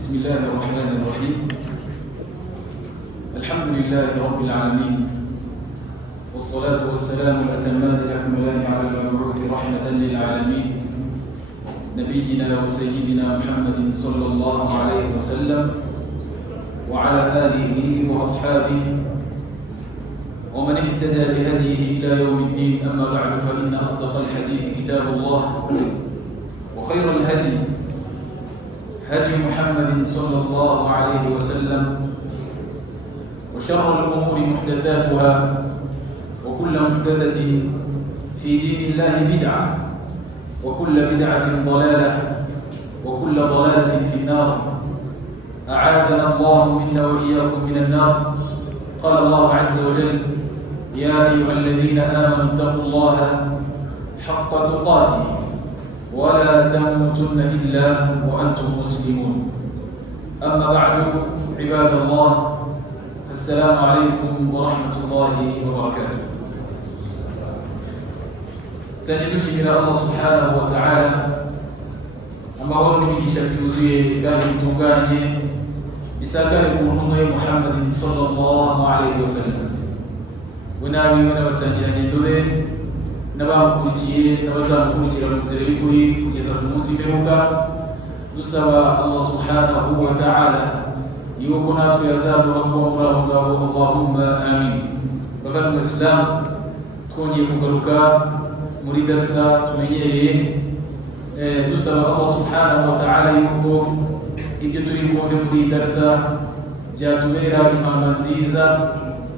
بسم الله الرحمن الرحيم. الحمد لله رب العالمين، والصلاة والسلام الأتمان الأكملان على المبعوث رحمة للعالمين نبينا وسيدنا محمد صلى الله عليه وسلم وعلى آله وأصحابه ومن اهتدى بهديه إلى يوم الدين. أما بعد، فإن أصدق الحديث كتاب الله، وخير الهدي هدي محمد صلى الله عليه وسلم، وشر الأمور محدثاتها، وكل محدثة في دين الله بدعة، وكل بدعة ضلالة، وكل ضلالة في النار. أعاذنا الله منا وإياكم من النار. قال الله عز وجل: يا أيها الذين آمنوا اتقوا الله حق تقاته ولا تموتن إلا وأنتم مسلمون. أما بعد، عباد الله، السلام عليكم ورحمة الله وبركاته. تنجلش إلى الله سبحانه وتعالى أما هو النبي شكيوزي كان يتوقعني بساكر كونهم محمد صلى الله عليه وسلم ونابي ونبساني لنجدوله n'abamukurikiye n'abazamukurikira mu nzira y'ukuri kugeza ku munsi w'imperuka, dusaba Allah subhanahu wa ta'ala yuko natwe yazabura kuba muri abo ngabo. Allahumma amin. Bavandimwe Islam, twongeye kugaruka muri darsa tumenyereye, dusaba Allah subhanahu wa ta'ala yuko ibyo turi bwumve muri darsa byatubera impamba nziza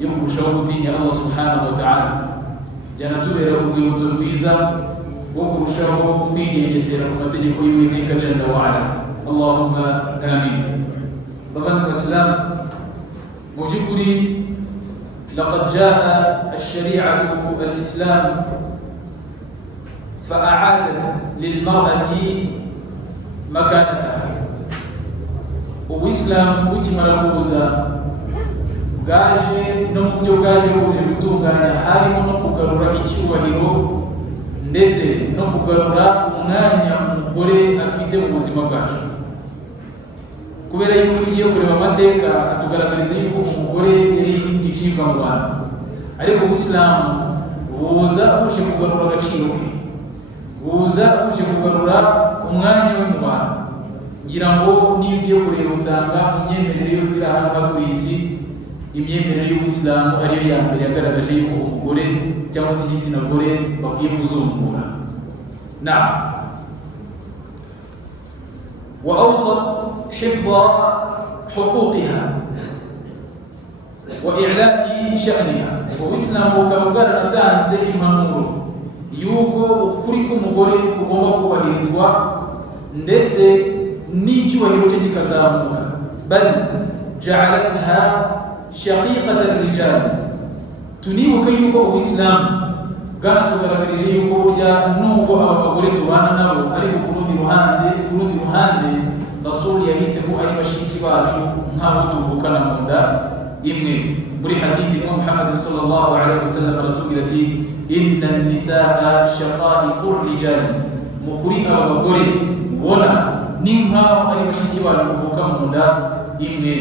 yo kurushaho gutinya Allah subhanahu wa ta'ala, byanatubera urwibutso rwiza rwo kurushaho kwigengesera ku mategeko y'Uwiteka Jalla wa Ala. Allahumma amin. Bavandimwe Islam, mu by'ukuri laqad jaa ash-shari'atu al-islam fa'a'adat lil-mar'ati makanataha. Ubuislamu bukimara kuza bwaje no mu byo bwaje buje gutunganya harimo no kugarura icyubahiro ndetse no kugarura umwanya umugore afite mu buzima bwacu, kubera yuko ugiye kureba amateka atugaragariza yuko umugore yari igicibwa mu bantu, ariko Ubuislamu buza buje kugarura agaciro ke, buza buje kugarura umwanya we mu bantu. Ngira ngo niyo ugiye kureba usanga mu myemerere yose iri ahantu kuri isi, imyemerere y'Ubuislamu ariyo ya mbere yagaragaje yuko umugore cyangwa se igitsina gore bakwiye kuzungura. Na wa awsat hifdha huquqiha wa i'la'i sha'niha. Ubuislamu bukaba bwaratanze impanuro yuko ukuri k'umugore kugomba kubahirizwa ndetse n'icyubahiro cye kikazamuka. Bal ja'alatha shaqiqata rijal. Tunibuka yuko Ubuislamu bwatugaragarije yuko burya nubwo abagore tubana nabo, ariko ku rundi ruhande Rasul yabise ko ari bashiki bacu nk'abo tuvukana mu nda imwe. Muri hadithi ya Muhammad sallallahu alaihi wasallam aratubwira ati: inna an-nisaa shaqa'iqur rijal. Mukuri abagore ubona ni nk'aho ari bashiki bacu kuvuka mu nda imwe.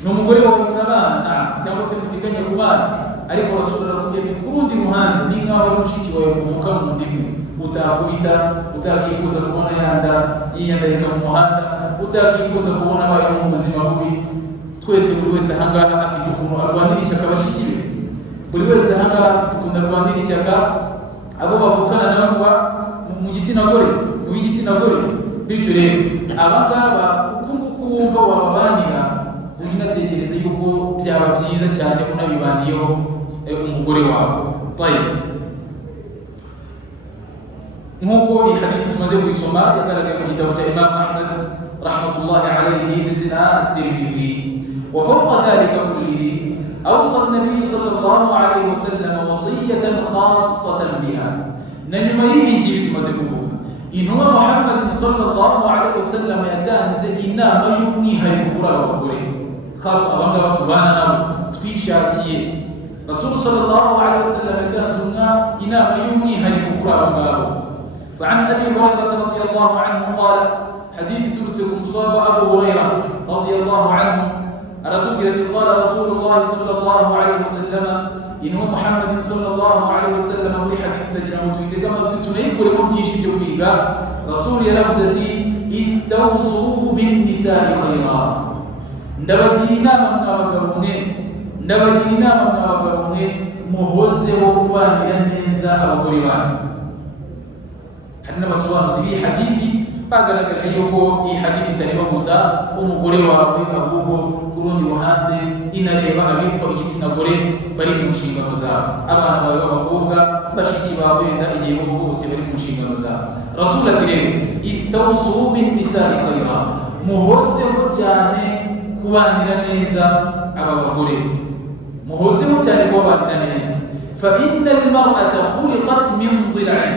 N'umugore wawe murabana cyangwa se mutikanya ku bana, ariko Rasul arakubwira ati: ku rundi ruhande ni nk'aho ari mushiki wawe kuvuka mu nda imwe. Utakubita, utakifuza kubona yiyandarika mu muhanda, utakifuza kubona abayeho mu buzima bubi. Twese, buri wese ahangaha afite ukuntu arwanira ishyaka bashiki be, buri wese ahangaha afite ukuntu arwanira ishyaka abo bavukana nabo mu gitsina gore, mu b'igitsina gore. Bityo rero abangaba uko nguko wumva wababanira, unatekereza yuko byaba byiza cyane unabibaniyeho umugore wawe. Nk'uko iyi hadithi tumaze kuyisoma yagaragaye mu gitabo cya Imam Ahmad rahmatullahi alayhi ndetse na At-Tirmidhi. Wa fawqa dhalika kullihi awsa an-nabiy sallallahu alayhi wa sallam wasiyatan khassatan biha. Na nyuma y'ibi ngibi tumaze kuvuga, intumwa Muhammad sallallahu alayhi wa sallam yatanze inama y'umwihariko kuri abagore, khasa abangaba tubana nabo twishakiye. Rasul sallallahu alayhi wa sallam yatanze inama y'umwihariko kuri abagabo. فعن أبي هريرة رضي الله عنه قال: حديث ترتب مصاب أبو هريرة رضي الله عنه أرتبت قال رسول الله صلى الله عليه وسلم إنه محمد صلى الله عليه وسلم ولحديث نجنا وتتكما تنيك ولمبتيش جويبا رسول يلفزتي استوصوا بالنساء خيرا ndabagirina abagabo mwe muhozeho kubanira neza abagore banyu. Hari n'abasobanuzi b'iyi hadithi bagaragaje yuko iyi hadithi itareba gusa umugore wawe, ahubwo ku rundi ruhande inareba abitwa igitsina gore bari mu nshingano zabo, abana bawe b'abakobwa, bashiki bawe, wenda igihe bo bose bari mu nshingano zabo. Rasul ati rero istawsu bin nisa'i khayra, muhozeho cyane kubanira neza aba bagore, muhozeho cyane kubanira neza. Fa inna al-mar'ata khuliqat min dhil'in,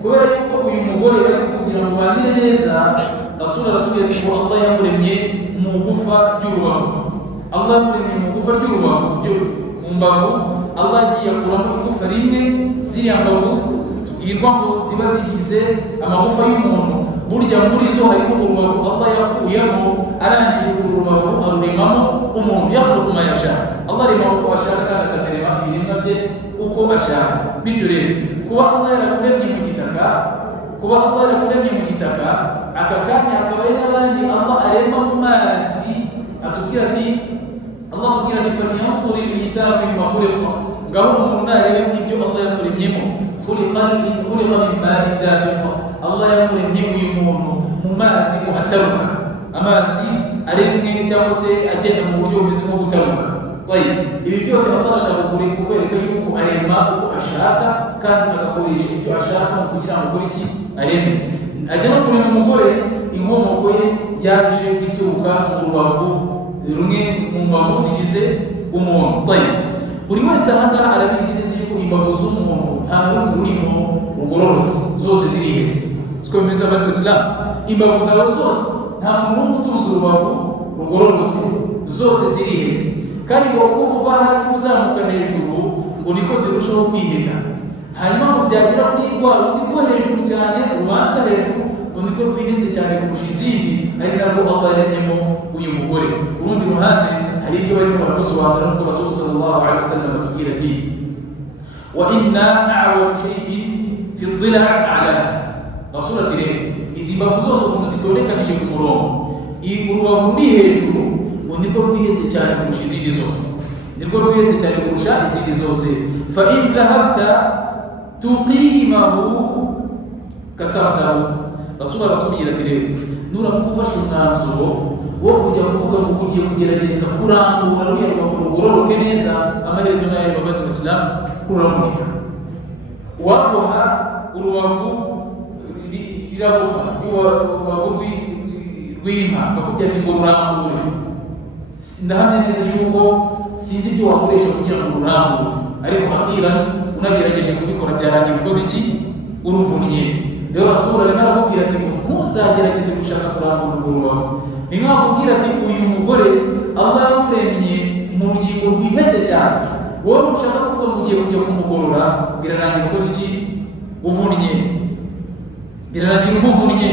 kubera yuko uyu mugore bari kugira ngo banire neza, Rasul aratubwira ati ngo Allah yamuremye mu gufa ry'urubavu, Allah yamuremye mu gufa ry'urubavu, mu mbavu Allah agiye akuramo igufa rimwe, ziriya mbavu tubwirwa ngo ziba zigize amagufa y'umuntu, burya muri zo harimo urubavu Allah yakuyemo, arangije uru rubavu aruremamo umuntu, yakhluqu ma yasha, Allah arema uko ashaka kandi akamerema ibiremwa bye uko ashaka. Bityo rero kuba Allah yarakuremye mu gitaka, aka kanya hakaba hari n'abandi Allah arema mu mazi, atubwira ati falyanzur al-insanu mimma khuliqa, ngaho umuntu narebe ibyo Allah yamuremyemo. Khuliqa min ma'in dafiq, Allah yamuremye uyu muntu mu mazi muhataruka, amazi aremwe cyangwa se agenda mu buryo bumeze nko gutaruka. Ibi byose Allah ashaka kukwereka yuko arema uko ashaka kandi agakoresha ibyo ashaka kugira ngo akore iki, areme. Ajya no kurema umugore, inkomoko ye yaje ituruka mu rubavu rumwe mu mbavu zigize umuntu. Buri wese aha ngaha arabizi neza yuko imbavu z'umuntu nta rumwe rurimo rugororotse, zose zirihese. Siko bimeze abari Islam, imbavu zawe zose nta muntu n'umwe utunze urubavu rugororotse, zose zirihese. Kandi ngo uko uva hasi uzamuka hejuru ngo niko zirushaho kwiheta, hanyuma ngo byagera kuri rwa rundi rwo hejuru cyane, rubanza hejuru ngo niko rwihese cyane kurusha izindi, ari nabwo Allah yaremyemo uyu mugore. Ku rundi ruhande hari ibyo barimo baramusobanura nk'uko Rasul sallallahu alaihi wasallam atubwira ati wa inna a'waju shay'in fi dhila' a'laha. Rasul ati rero izi mbavu zose ukuntu zitorekanije ku murongo, urubavu ruri hejuru ngo nirwo rwihese cyane kurusha izindi zose, fa in dhahabta tuqimahu kasartahu. Rasul aratubwira ati rero nuramuka ufashe umwanzuro wo kujya kuvuga ngo ugiye kugerageza kurambura ruriya rubavu rugororoke neza, amaherezo nayo bava mu Islam kuravunika, waboha urubavu rirabufa, urubavu rw'inka bakubwira ati ngo rurambure. Ndahamya neza yuko sinzi ibyo wakoresha kugira ngo rurambure, ariko akhiran unagerageje kubikora byarangira ukoze iki, uruvunnye. Rero Rasul arimo arakubwira ati ntuzagerageze gushaka kurambura urwo rubavu. Ni nk'akubwira ati uyu mugore Allah yamuremye mu rugingo rwihese cyane, wowe ushaka kuvuga ngo ugiye kujya kumugorora, birarangira ukoze iki, uvunnye, birarangira umuvunnye.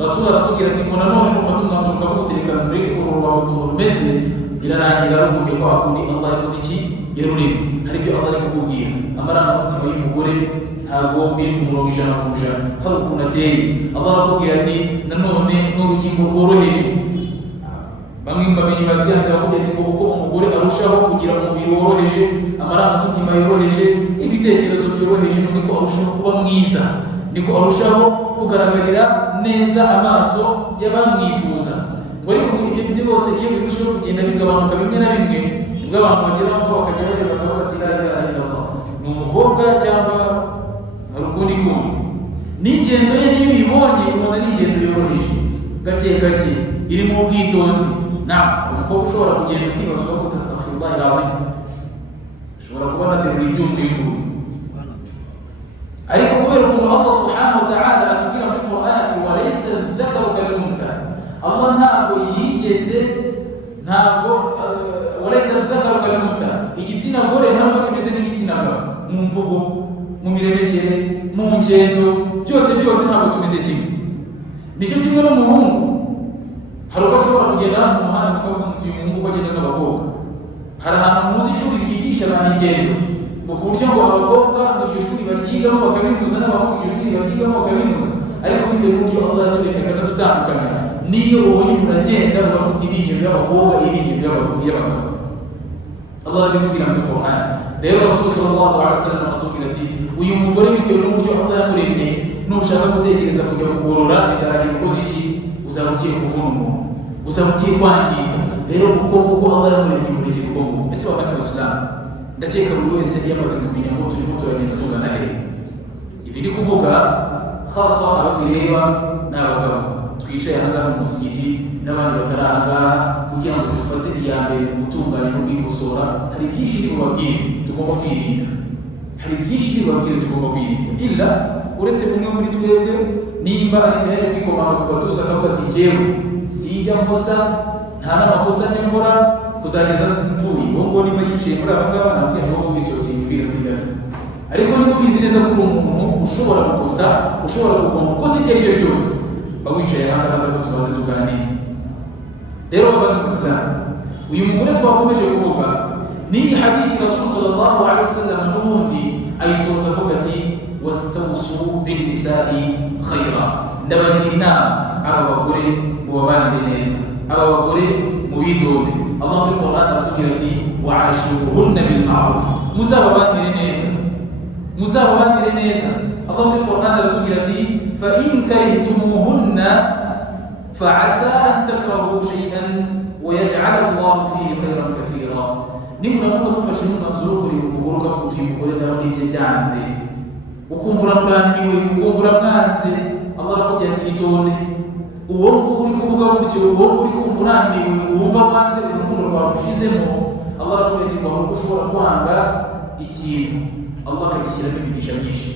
Rasul aratubwira ati ngo nanone nufata umwanzuro ukavuga uti reka mureke uru rubavu ukuntu rumeze, birarangira ruvuge ko akundi Allah yakoze iki, yaruremye. Hari ibyo Allah ari kukubwira, amarangamutima y'umugore ntabwo biri ku murongo ijana ku ijana, hari ukuntu ateye. Allah arakubwira ati nanone n'urugingo rworoheje. Bamwe mu bamenyi ba siyansi bakubwira ati uko umugore arushaho kugira umubiri woroheje, amarangamutima yoroheje, ibitekerezo byoroheje, niko arushaho kuba mwiza, niko arushaho kugaragarira neza amaso y'abamwifuza. Ngo ariko ibyo byose iyo birushaho kugenda bigabanuka bimwe na bimwe, nibwo abantu bagera aho bakajya bareba bakavuga ati la ilaha illallah, ni umukobwa cyangwa hari ukundi kuntu. N'ingendo ye niyo uyibonye ubona ni ingendo yoroheje gake gake, irimo ubwitonzi. Umukobwa ushobora kugenda ukibazwa ko astaghfirullah alazim, ushobora kuba anaterura ibyuma y'inguru, ariko kubera ukuntu Allah subhanahu wa ta'ala atubwira muri Qur'an ati walaysa dhakaru kal-untha, Allah walaysa dhakaru kal-untha, igitsina gore ntabwo kimeze n'igitsina gabo, mu mvugo, mu miremekere, mu ngendo, byose ntabwo tumeze kimwe. Nicyo kimwe n'umuhungu, hari uko ashobora kugenda mu muhanda ukavuga ngo uyu muhungu agenda n'abakobwa. Hari ahantu muzi ishuri ryigisha abantu ingendo ku buryo ngo abakobwa iryo shuri baryigamo bakabinuza n'abahungu iryo shuri baryigamo bakabinuza, ariko bitewe n'uburyo Allah yaturemye akanadutandukanya, niyo ubonye umuntu agenda ubavuga uti iyi ni ingendo y'abakobwa, iyi ni ingendo y'abagabo. Allah abitubwira muri Quran. Rero Rasul sallallahu alaihi wasallam atubwira ati uyu mugore bitewe n'uburyo Allah yamuremye, nushaka gutekereza kujya kugorora bizarangira ukoze iki? Uzaba ugiye kuvuna umuntu, uzaba ugiye kwangiza. Rero kuko Allah yamuremye muri iki gihugu, ese bavandimwe Islam, ndakeka buri wese yamaze kumenya ngo turimo turagenda tugana heza. Ibi ndi kuvuga khasa ababireba n'abagabo twicaye ahangaha mu musigiti n'abandi batari ahangaha, kugira ngo dufate iya mbere mu gutunganya no kwikosora. Hari byinshi bibabwira tugomba kwirinda, hari byinshi bibabwira tugomba kwirinda, illa uretse umwe muri twebwe nimba ahita kwikomanga ku gatuza akavuga ati jyewe sijya nkosa, nta n'amakosa nyakora kuzageza mvuye. Uwo ngo niba yicaye muri aba ngaba ntabwo ari wowe wishyuye imvira muri dasi, ariko niba ubizi neza ko uri umuntu ushobora gukosa, ushobora kugomba gukosa ibyo ari byo byose, ba wicaye ahangaha gato tubanze tuganire. Rero bavandimwe Islam, uyu mugore twakomeje kuvuga ni hadithi Rasul sallallahu alaihi wasallam n'ubundi ayisoza avuga ati wastawsu bin nisa'i khayra, ndabagira inama aba bagore mubabanire neza, aba bagore mubidode. Allah muri Quran aratubwira ati wa'ashiruhunna bil ma'ruf, muzababanire neza, muzababanire neza. Allah muri Quran aratubwira ati fa in karihtumuhunna fa'asa an takrahu shay'an wa yaj'al Allah fihi khayran kathira. Nimuramuka mufashe n'umwanzuro kuri umugore ukavuga uti umugore ndabona ibyo byanze, ukumva uramurambiwe, ukumva uramwanze, Allah arakubwira ati itonde. Uwo nguwo uri kuvuga gutyo, uwo uri kumva urambiwe, wumva wanze urukundo rwagushizemo, Allah arakubwira ati ahubwo ushobora kwanga ikintu Allah akagishyiramo imigisha myinshi.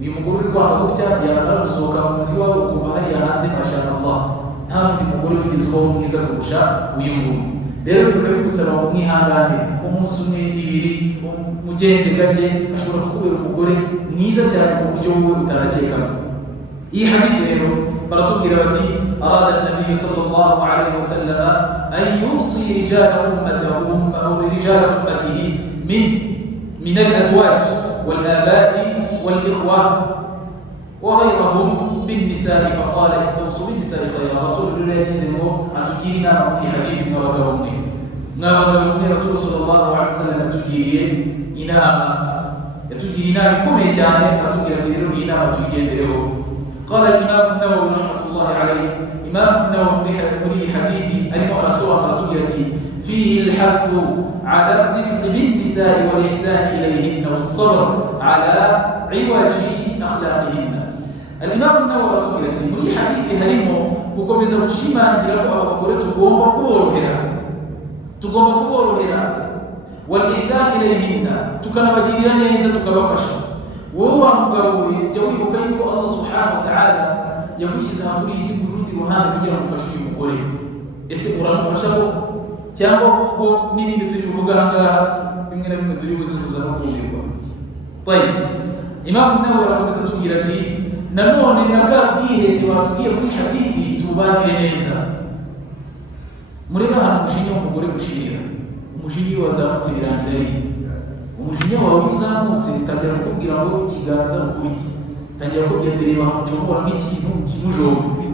Uyu mugore uri kwanga gutya yamara gusohoka mu nzu iwawe ukumva hariya hanze mashallah nta wundi mugore wigeze ubaho mwiza kurusha uyu nguyu. Rero bikaba bigusaba ngo mwihangane umunsi umwe ibiri, mugenzi gake ashobora kukubera umugore mwiza cyane ku buryo wowe utarakekaga. Iyi hadithi rero baratubwira bati arada an-nabiy sallallahu alaihi wasallam an yusi rijala ummatihi min al-azwaj wal-aba'i wal-ikhwa wa ghayrihim bin-nisa'i faqala istawsu bin-nisa'i khayra. Rasulullah yazimo atugirina muri hadithi n'abagabo mwe Rasul sallallahu alaihi wasallam atugiriye inama, yatugiriye inama ikomeye cyane, atubwira ati rero iyi nama tuyigendereho. قال الإمام النووي رحمة الله عليه، إمام النووي في حديث المؤرى سورة تجرتي فيه الحث على الرفق بالنساء والإحسان إليهن والصبر على عوج أخلاقهن. الإمام النووي تجرتي في حديث هلمه gukomeza gushimangira ko abagore tugomba kuborohera wal ihsan ilayhinna, tukanabagirira neza tukabafasha. Wowe wa mugabo we jya wibuka yuko Allah subhanahu wa ta'ala yagushyize kuri iyi si ku rundi ruhande kugira ngo ufashe uyu mugore. Ese uramufasha ko cyangwa ahubwo n'ibindi turi kuvuga ahangaha bimwe na bimwe turi buzifuza no kumirwa? Tayib, Imam Nawawi arakomeza atubwira ati nanone na bwa bwihete batubwiye muri hadithi tubanire neza. Mureba hano umushinya w'umugore gushira, umushinya iyo wazamutse birangira rizi, umujinya wawe uzamutse utangira kukubwira ngo ikiganza ukubite, utangira kubwira ati reba nshobora nk'ikintu kimujombe.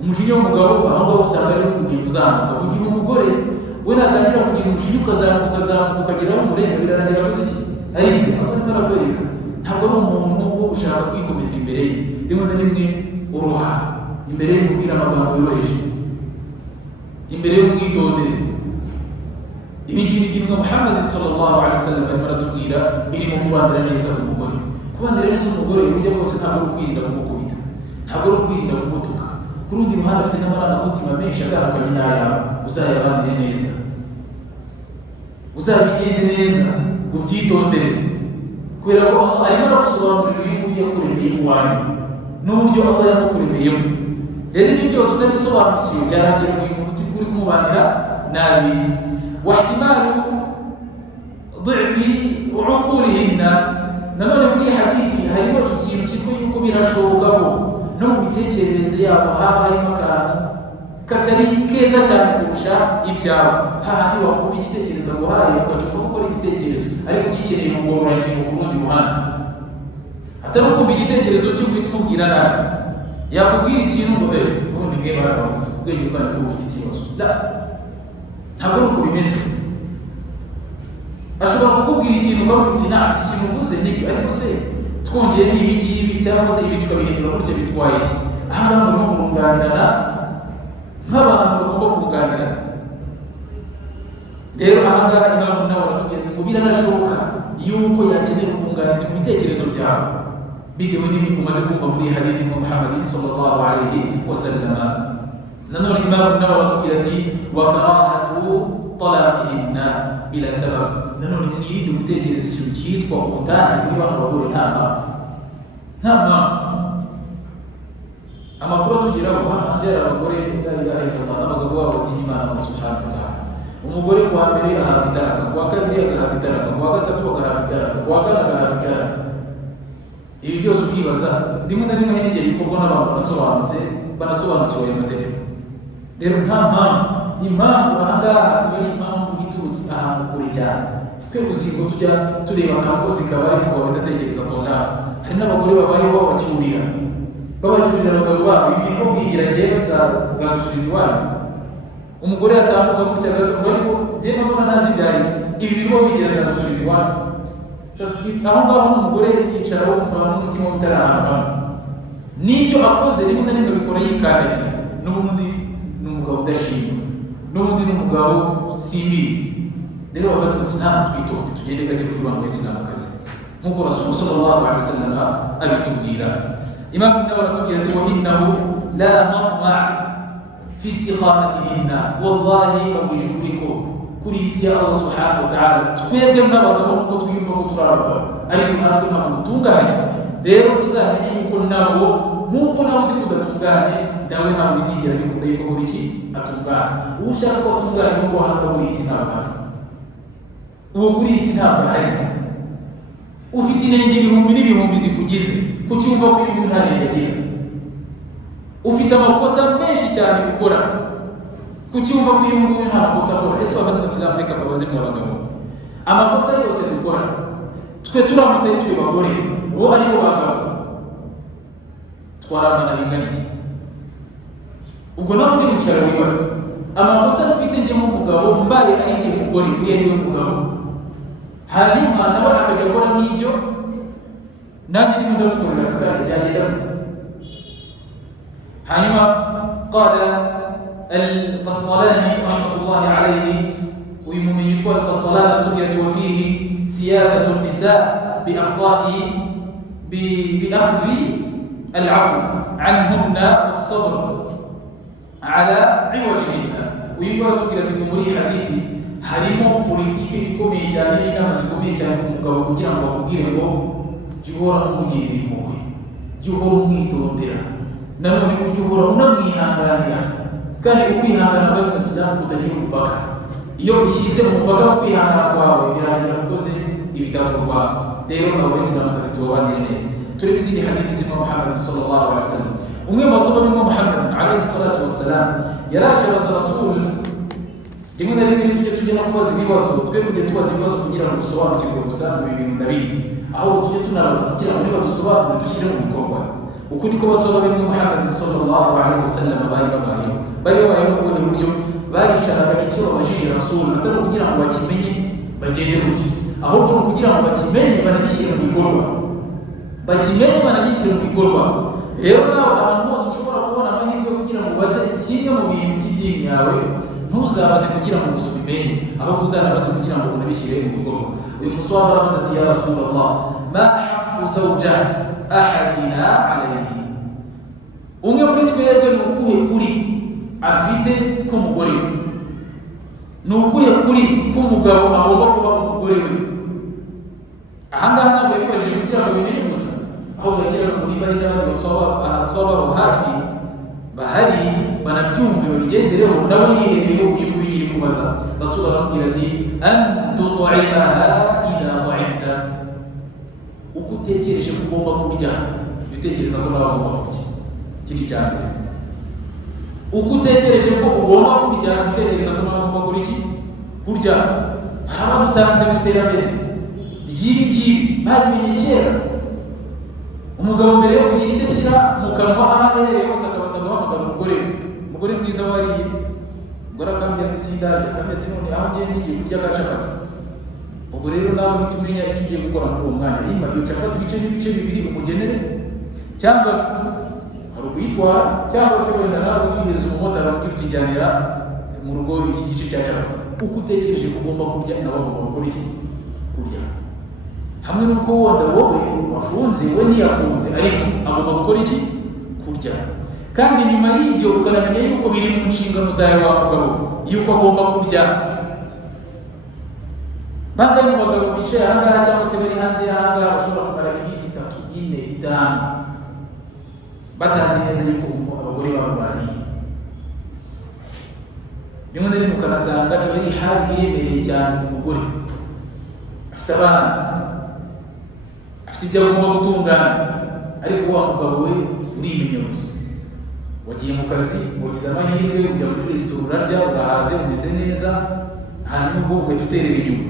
Umujinya w'umugabo aho ngaho usanga ari kugenda uzamuka, mu gihe umugore we natangira kugira umujinya ukazamuka ukagera aho umurenga birarangira koze iki arize aho arimo arakwereka. Ntabwo ari umuntu wo gushaka kwikomeza imbere ye, rimwe na rimwe uruha imbere ye kubwira amagambo yoroheje, imbere yo kwitondera. Ibi ngibi by'intumwa Muhammad sallallahu alaihi wasallam arimo aratubwira birimo kubandira neza umugore. Kubandira neza umugore uburyo bwose ntabwo ari ukwirinda kumukubita, ntabwo ari ukwirinda kumutuka. Ku rundi ruhande afite n'amarangamutima menshi atandukanye n'ayawe, uzayabandire neza, uzabigende neza, ubyitondere, kubera ko arimo aragusobanurira uyu nguyu yakuremeye iwawe n'uburyo Allah yamukuremeyemo. Rero ibyo byose utabisobanukiwe byarangira uyu muntu uri kumubanira nabi. واحتمال ضعف عقولهن، nanone muri hadithi harimo ikintu cyitwa yuko birashoboka ko no mu mitekerereze yabo haba harimo akantu katari keza cyane kurusha ibyawe, hahandi wakumva igitekerezo aguhaye ugacupa gukora igitekerezo ariko gikeneye umugororangingo ku rundi ruhande, atari ukumva igitekerezo cyo guhita umubwira nabi, yakubwira ikintu ngo ubundi mwe barabavuze ubwenge bwanyu ko bufite ikibazo. Ntabwo ari uko bimeze. Ashobora kukubwira ikintu ukavuga uti nta iki kintu uvuze nibyo, ariko se twongeye n'ibi ngibi cyangwa se ibi tukabihindura gutya bitwaye iki? Aha ngaha murimo kurunganirana nk'abantu bagomba kuganira. Rero aha ngaha Imam Nawawi aratubwira ati ngo biranashoboka yuko yakenera ubwunganizi mu bitekerezo byawe bitewe n'ibintu umaze kumva muri hadithi ya Muhammad sallallahu alayhi wa sallam. Nanone Imam Nawawi aratubwira ati wa karahatu talaqihinna bila sabab. Nanone mwirinde gutekereza ikintu cyitwa ubutane kuri bano bagore nta mpamvu. Amakuru atugeraho hanze hari abagore n'abagabo babo batinya Imana subhanahu wa ta'ala. Umugore kuwa mbere ahabwa idaraka, kuwa kabiri agahabwa idaraka, kuwa gatatu agahabwa idaraka, kuwa kane agahabwa idaraka. Ibi byose ukibaza rimwe na rimwe n'igihe bikorwa n'abantu banasobanukiwe aya mategeko. Rero nta mpamvu, impamvu aha ngaha iba ari impamvu iturutse ahantu kure cyane. Twe kuzigo tujya tureba akantu kose kabaye kuko batatekereza tonaka. Hari n'abagore babayeho babacyurira abagabo babo, ibintu bigira njyewe nzagusubiza iwanyu. Umugore atambuka gutya gato ariko njyewe mbona ntazi ibyari ibi birimo bigira nzagusubiza iwanyu. Aho ngaho n'umugore yicara wumva n'umutima utarahamwe, n'ibyo akoze rimwe na rimwe bikora yikandagira, n'ubundi ni umugabo udashima, n'ubundi ni umugabo simbizi. Rero bafata Isilamu twitonde, tugende gake kugira ngo Isilamu kazi nk'uko Rasulullah sallallahu alaihi wasallam abitubwira. Imam Nawawi aratubwira ati wa innahu la matma' fi istiqamatihinna, wallahi babujuriko kuri isi ya Allah subhanahu wa ta'ala. Twebwe nk'abagabo nuko twiyumva ko turabagabo ariko natwe ntabwo dutunganye. Rero uzamenye yuko nabo nk'uko nawe uzi kudatunganye nawe ntabwo bizigera bikunda yuko buri iki atunganye. Ushaka ko atunganye n'uwo hanga muri isi ntabwo ari uwo kuri isi ntabwo ari. Ufite inenge ibihumbi n'ibihumbi zikugize, kuki wumva ko uyu nta nenge agira? Ufite amakosa menshi cyane gukora, kuki wumva ko uyu nguyu nta makosa akora? Ese bafata Isilamu reka mbabaze mwe abagabo, amakosa yose dukora twe turamutse ari twe bagore, bo aribo bagabo, twarabana binganiye? Ubwo nawe ujye wicara wibaza amakosa mfite njye nk'umugabo mbaye ari njye mugore uriya ariwe mugabo, hanyuma nawe akajya akora nk'ibyo nanjye ndimo ndamukorera kandi byagenda gute? hanyuma qala al-Qastalani rahmatullahi alayhi, uyu mumenyi yitwa al-Qastalani atubwira ati wa fihi siyasatu an-nisa بأخذ العفو عنهن والصبر على عوجهن. ويقول تقول muri hadithi harimo politike ikomeye cyane n'inama zikomeye cyane ku mugabo kugira ngo bakubwire ngo jya uhora umugirira impuhwe, jya uhora umwitondera, nanone ujya uhora unamwihanganira. Kandi ukwihangana kwa Isilamu kutagira umupaka. Iyo ushyize umupaka wo kwihangana kwawe birangira ukoze ibidakorwa. Rero Abisilamu bazitubanire neza. Turebe izindi hadithi z'Imam Muhammad sallallahu alaihi wasallam. Umwe mu basahaba b'Imam Muhammad alayhi salatu wassalam yaraje abaza Rasul, rimwe na rimwe tujye no kubaza ibibazo, twe kujya tubaza ibibazo kugira ngo dusobanukirwe gusa ibi bintu ndabizi, ahubwo tujye tunabaza kugira ngo niba dusobanure dushyire mu bikorwa. Uko niko basahaba b'Imam Muhammad sallallahu alaihi wasallam bari babayeho mu buhe buryo? Baricaraga icyo babajije Rasul atari kugira ngo bakimenye bagende gutya, ahubwo ni kugira ngo bakimenye banagishyire mu bikorwa. Rero nawe ahantu hose ushobora kubona amahirwe kugira ngo ubaze kimwe mu bintu by'idini yawe, ntuzabaze kugira ngo gusa ubimenye, ahubwo uzanabaze kugira ngo unabishyire mu bikorwa. Uyu muswahaba arabaza ati ya Rasulullah, ma haqqu zawja ahadina alayhi, umwe muri twebwe ni ukuhe kuri afite k'umugore we? Ni ukuhe kuri k'umugabo agomba kuba umugore we? Aha ngaha ntabwo yabibajije kugira ngo bimenye gusa, ahubwo yagira ngo niba hari n'abandi basaba hafi bahari banabyumve babigendereho, nawe yihereye uyu nguyu iri kubaza. Rasul aramubwira ati an tut'imaha idha ta'imta, uko utekereje ko ugomba kurya jya utekereza ko nawe ugomba kurya. Ikindi cya mbere uko utekereje ko ugomba kurya utekereza ko nawe ugomba gukora iki? Kurya. Hari abadutanze mu iterambere ry'ibi ngibi babimenye kera. Umugabo mbere yo kugira icyo ashyira mu kanwa aho aherereye hose akabanza guhamagara umugore mwiza wariye. Umugore akambwira ati sindarya, akambwira ati none aho ngiye ngiye kurya agacapati. Ubwo rero nawe uhita umenya icyo ugiye gukora muri uwo mwanya. Niba iyo capati ibice bibiri umugenere, cyangwa se hari ukuyitwara, cyangwa se wenda nawe utuhereza umumotari amubwira uti njyanira mu rugo iki gice cya capati. Uko utekereje ko ugomba kurya nawe agomba gukora iki? Kurya. Hamwe n'uko wenda wowe wafunze we ntiyafunze ariko agomba gukora iki? Kurya. Kandi nyuma y'ibyo ukanamenya yuko biri mu nshingano zawe wa mugabo yuko agomba kurya. Bangahe mu bagabo bicaye aha ngaha cyangwa se bari hanze y'aha ngaha bashobora kumara iminsi 3, 4, 5 batazi neza yuko abagore babo bariye. Rimwe na rimwe ukanasanga iba ari hali iremereye cyane ku mugore. Afite abana, afite ibyo agomba gutunganya, ariko wa mugabo we urimenya gusa. Wagiye mu kazi, wagize amahirwe, ujya muri resitora urarya, urahaze, umeze neza, hanyuma ubwo ugahita uterera inyuma.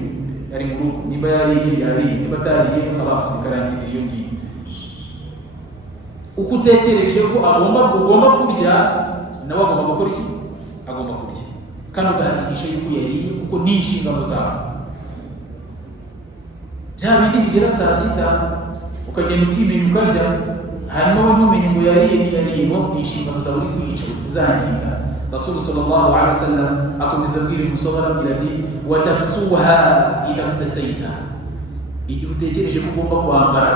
Ari mu rugo, niba yariye, niba atariye, khalas bikarangirira iyo ngiyo. Uko utekereje ko ugomba kurya, nawe agomba gukora iki? Agomba kurya. Kandi ugahakikisha yuko yariye kuko ni inshingano zawe. Bya bindi bigera saa 6 ukagenda ukimenya ukarya, hanyuma we ntumenye ngo yariye ntiyariye, ngo ni inshingano zawe uri kwica uzangiza. Rasul sallallahu alaihi wasallam akomeza abwira umusore arambwira ati wataksuha idha iktasaita. Igihe utekereje ko ugomba kwambara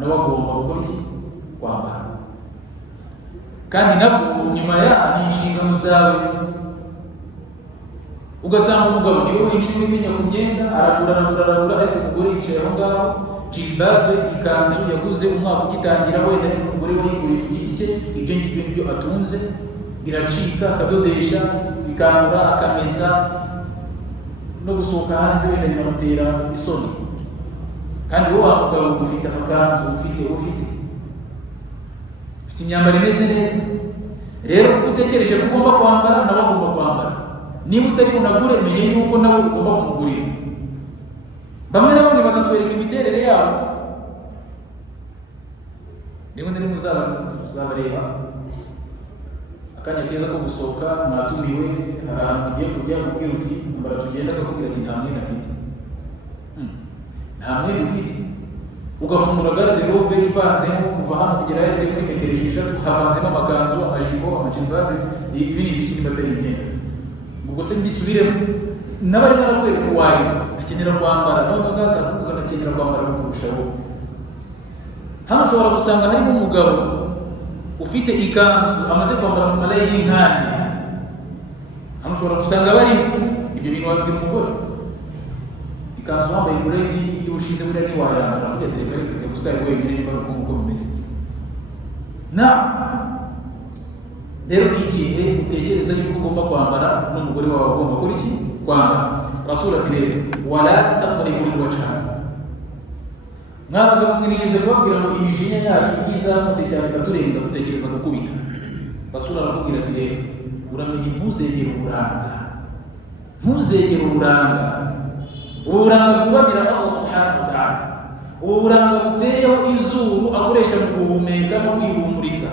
nawe agomba gukora iki? Kwambara. Kandi nabwo nyuma ya ni inshingano zawe. Ugasanga umugabo niwe wenyine wimenya ku myenda, aragura ariko umugore yicaye aho ngaho, jilbabe ikanzu yaguze umwaka ugitangira, wenda umugore wayiguriye ku giti cye, ibyo ngibyo nibyo atunze, biracika, akadodesha, bikangura, akamesa, no gusohoka hanze wenda binamutera isoni. Kandi wowe wa mugabo ufite amakanzu, ufite imyambaro imeze neza. Rero uko utekereje ko ugomba kwambara nawe agomba kwambara. Niba utari bunagure menye yuko nawe ugomba kumugurira. Bamwe na bamwe bakatwereka imiterere yabo. Rimwe na rimwe uzabareba akanya keza ko gusohoka, mwatumiwe, hari ahantu ugiye kujya kubwira uti mbara tugenda, akakubwira ati nta mwenda afite. Nta mwenda ufite. Ugafungura garderobe ipanzemo kuva hano kugera muri metero 6, hapanzemo amakanzu, amajipo, amajilbabe, ibi ni ibiki batari imyenda. Ubwo se mbisubiremo n'abari barakwereka uwayo akenera kwambara, none sasa ukanakenera kwambara kurushaho. Hano ushobora gusanga harimo umugabo ufite ikanzu amaze kwambara mu malayi y'inkani. Hano ushobora gusanga barimo ibyo bintu wabwira umugore. Ikanzu wambaye buredi iyo ushize buriya ntiwayambara, avuga ati reka tujya gusara wenyine niba ari uko bimeze. Rero igihe utekereza yuko ugomba kwambara n'umugore wawe agomba gukora iki? Kwambara. Rasul ati rero wala taqribul wajha. Mwabagabo mwirize kubabwira ngo imijinya yacu izamutse cyane katurenga gutekereza gukubita. Rasul arakubwira ati rero uramenye ntuzegere uburanga. Uburanga bwubamira Allah subhanahu wa ta'ala. Uburanga buteyeho izuru akoresha mu guhumeka no kwihumuriza.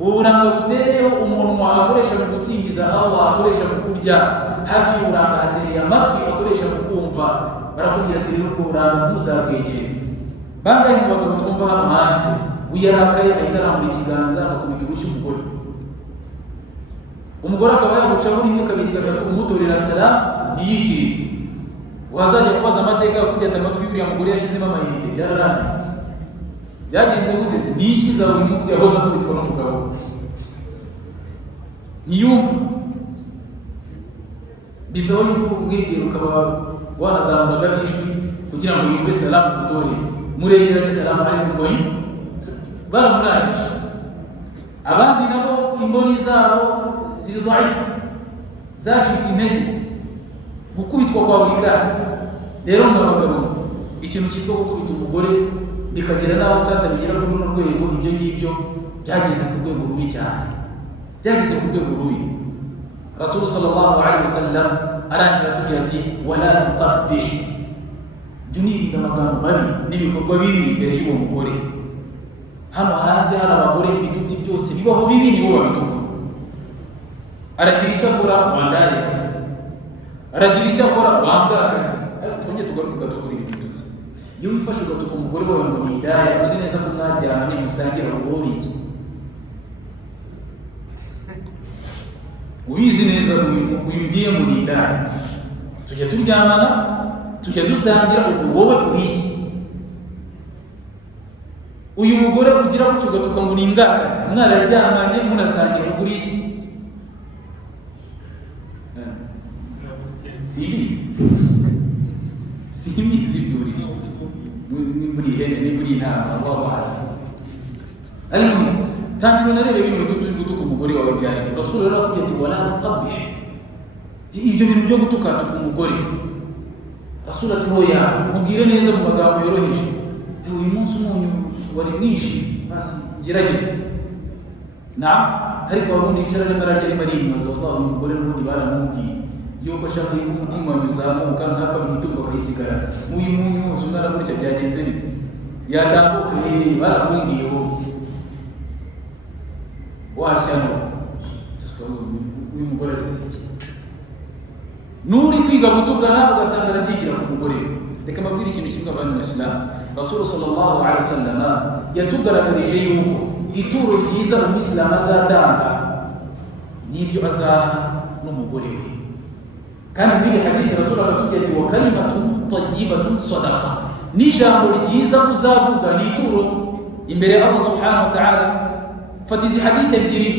Uburanga buteyeho umunwa akoresha mu gusingiza Allah, akoresha mu kurya. Hafi y'uburanga hatereye amatwi akoresha mu kumva. Barakubwira ati rero uburanga ntuzabwegere. Bangahe mu bagabo twumva hano hanze uyarakaye ahita arambura ikiganza akakubita urushyi umugore akaba yaguca muri 1, 2, 3 umutorera salamu ntiyikirize. Wazajya kubaza amateka akubwira ati amatwi y'uriya mugore yashizemo amayinite byararangiye. Byagenze gute se? Niyikiza buri munsi yahoza kubitwa n'umugabo. Niyumva bisaba yuko umwegera ukaba wanazamura agatijwi kugira ngo yumve salamu utore. Muregera salamu alaykum boyi baramurangije. Abandi nabo imboni zabo ziri dhaifu, zacitse intege, gukubitwa kwa buri kanya. Rero mwabagabo ikintu cyitwa gukubita umugore bikagera naho sasa bigera kuri runo rwego, ibyo ngibyo byageze ku rwego rubi cyane. Rasul sallallahu alaihi wasallam arangira atubwira ati wala tuqabbih, junirinda amagambo mabi n'ibikorwa bibi imbere y'uwo mugore. Hano hanze hari abagore ibitutsi byose bibaho bibi nibo babituka. Aragira icyo akora wandaye, aragira icyo akora wambwakazi. Twongeye tugaruka ugatuka ibi bitutsi. Iyo wifashe ugatuka umugore wawe ngo ni indaya, uzi neza ko mwaryamanye musangira uruhuri iki, ubizi neza uyibwiye ngo ni indaya, tujya turyamana tujya dusangira, ubwo wowe uri iki? Uyu mugore ugira gutyo ugatuka ngo ni imbwakazi, mwararyamanye munasangira, ubwo uri iki? Simbizi byuri ni muri hene ni muri intama wabazi. Ariko tangira narebe bino bitutu gutuka umugore wawe byari. Rasul rero akubwiye ati wala tuqabbih, ibyo bintu byo gutuka umugore. Rasul ati hoya mubwire neza mu magambo yoroheje. Uyu munsi umunyu wari mwinshi, basi gerageza. Ariko wabundi icara arimo ararya arimo arimyoza, wallahi uyu mugore n'ubundi baramubwiye yuko ashaka yuko umutima wanyu uzamuka ntapfa imitungo akayisigara. Uyu munyu wose umwana gutya byagenze bite? Yatambuka barakumbwiye wowe washyano. Uyu mugore azize iki? Nuri kwiga gutukana ugasanga arabyigira ku mugore. Reka mbabwire ikintu kimwe avana mu Islam. Rasul sallallahu alaihi wasallam yatugaragarije yuko ituro ryiza umuyisilamu azatanga n'ibyo azaha n'umugore we. Kandi muri hadithi Rasul aratubwira ati wa kalimatun tayyibatun sadaqa, n'ijambo ryiza uzavuga ni ituro imbere ya Allah subhanahu wa ta'ala. Fata izi hadithi ebyiri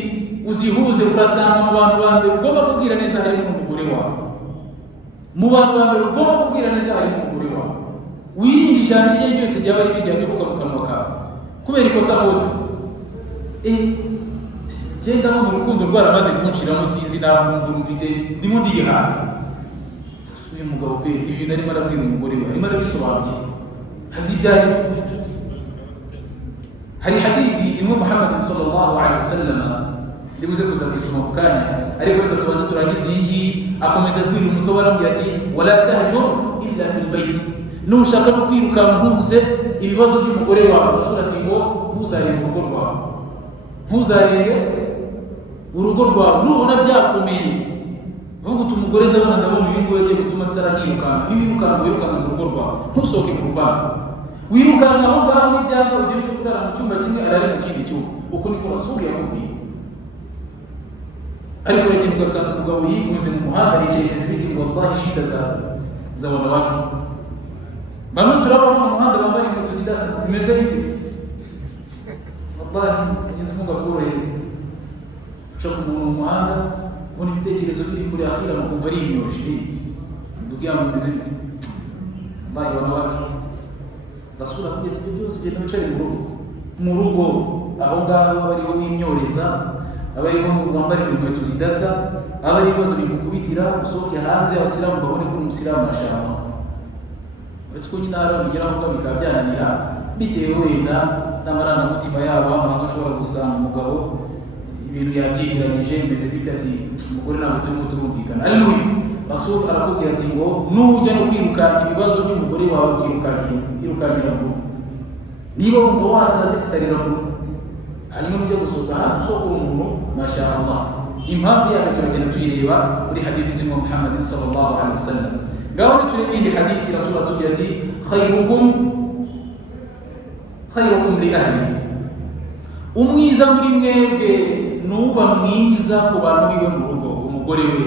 uzihuze, urasanga mu bantu ba mbere ugomba kubwira neza harimo n'umugore wawe. Mu bantu ba mbere ugomba kubwira neza harimo n'umugore wawe. Wirinde ijambo iryo ari ryose ryaba ribi ryaturuka mu kanwa kawe kubera ikosa kose. Genda mu rukundo rwaramaze kunshiramo, sinzi naho nguru mfite ndimo ndihana. Uyu mugabo kweli ibi bintu arimo arabwira umugore we, arimo arabisobanuye hazibyari. Hari hadithi imwe Muhammad sallallahu alaihi wasallam ndibuze kuza kwisoma ku kanya, ariko reka tubaze turangize iyi. Akomeza kubwira umusobe arambwira ati wala tahjur illa fil bayt, nushaka no kwiruka mpunze ibibazo by'umugore wawe. Rasul ati ngo ntuzarebe urugo rwawe, ntuzarebe urugo rwawe. Nubona byakomeye vuga uti umugore ndabona uyu nguyu yagiye gutuma nsara nkirukanka, wirukanka mu rugo rwawe, ntusohoke mu rupangu. Wirukanka aho ngaho n'ibyago ugiye kurara mu cyumba kimwe arare mu kindi cyumba. Uko niko Rasul yakubwiye. Ariko rege ugasanga umugabo yigunze mu muhanda yicaye neza biti ngo wallahi shida za wanawake. Bamwe turabona mu muhanda bambara inkweto zidasa, bimeze bite? Wallahi Mwenyezi Mungu atworohereze. Uca ku muntu mu muhanda ubona ibitekerezo biri kuri akhira mukumva ari imyoje, ndugira ngo bimeze bite? Wallahi wanawake. Rasul akubwiye ati byose genda wicare mu rugo aho ngaho bariho wimyoreza, abariho bambarira inkweto zidasa, abari ibibazo bigukubitira, usohoke hanze abasilamu babone ko uri umusilamu mashama. Uretse ko nyine hari abigeraho ngo bikaba byananira bitewe wenda n'amarangamutima yabo. Hano hanze ushobora gusanga umugabo ibintu yabyitiranyije bimeze bite, ati umugore ntabwo turimo turumvikana. Ariko Rasul arakubwira ati ngo nujya no kwirukana ibibazo by'umugore wawe yirukanira mu rugo. Niba wumva wasaze isarira mu rugo, hanyuma nujya gusohoka hano usohokora umuntu mashallah. Impamvu yawe turagenda tuyireba kuri hadithi z'Imam Muhammad sallallahu alaihi wasallam. Ngaho turebe indi hadithi Rasul atubwira ati khayrukum li ahli, umwiza muri mwebwe nuba mwiza ku bantu biwe mu rugo, umugore we.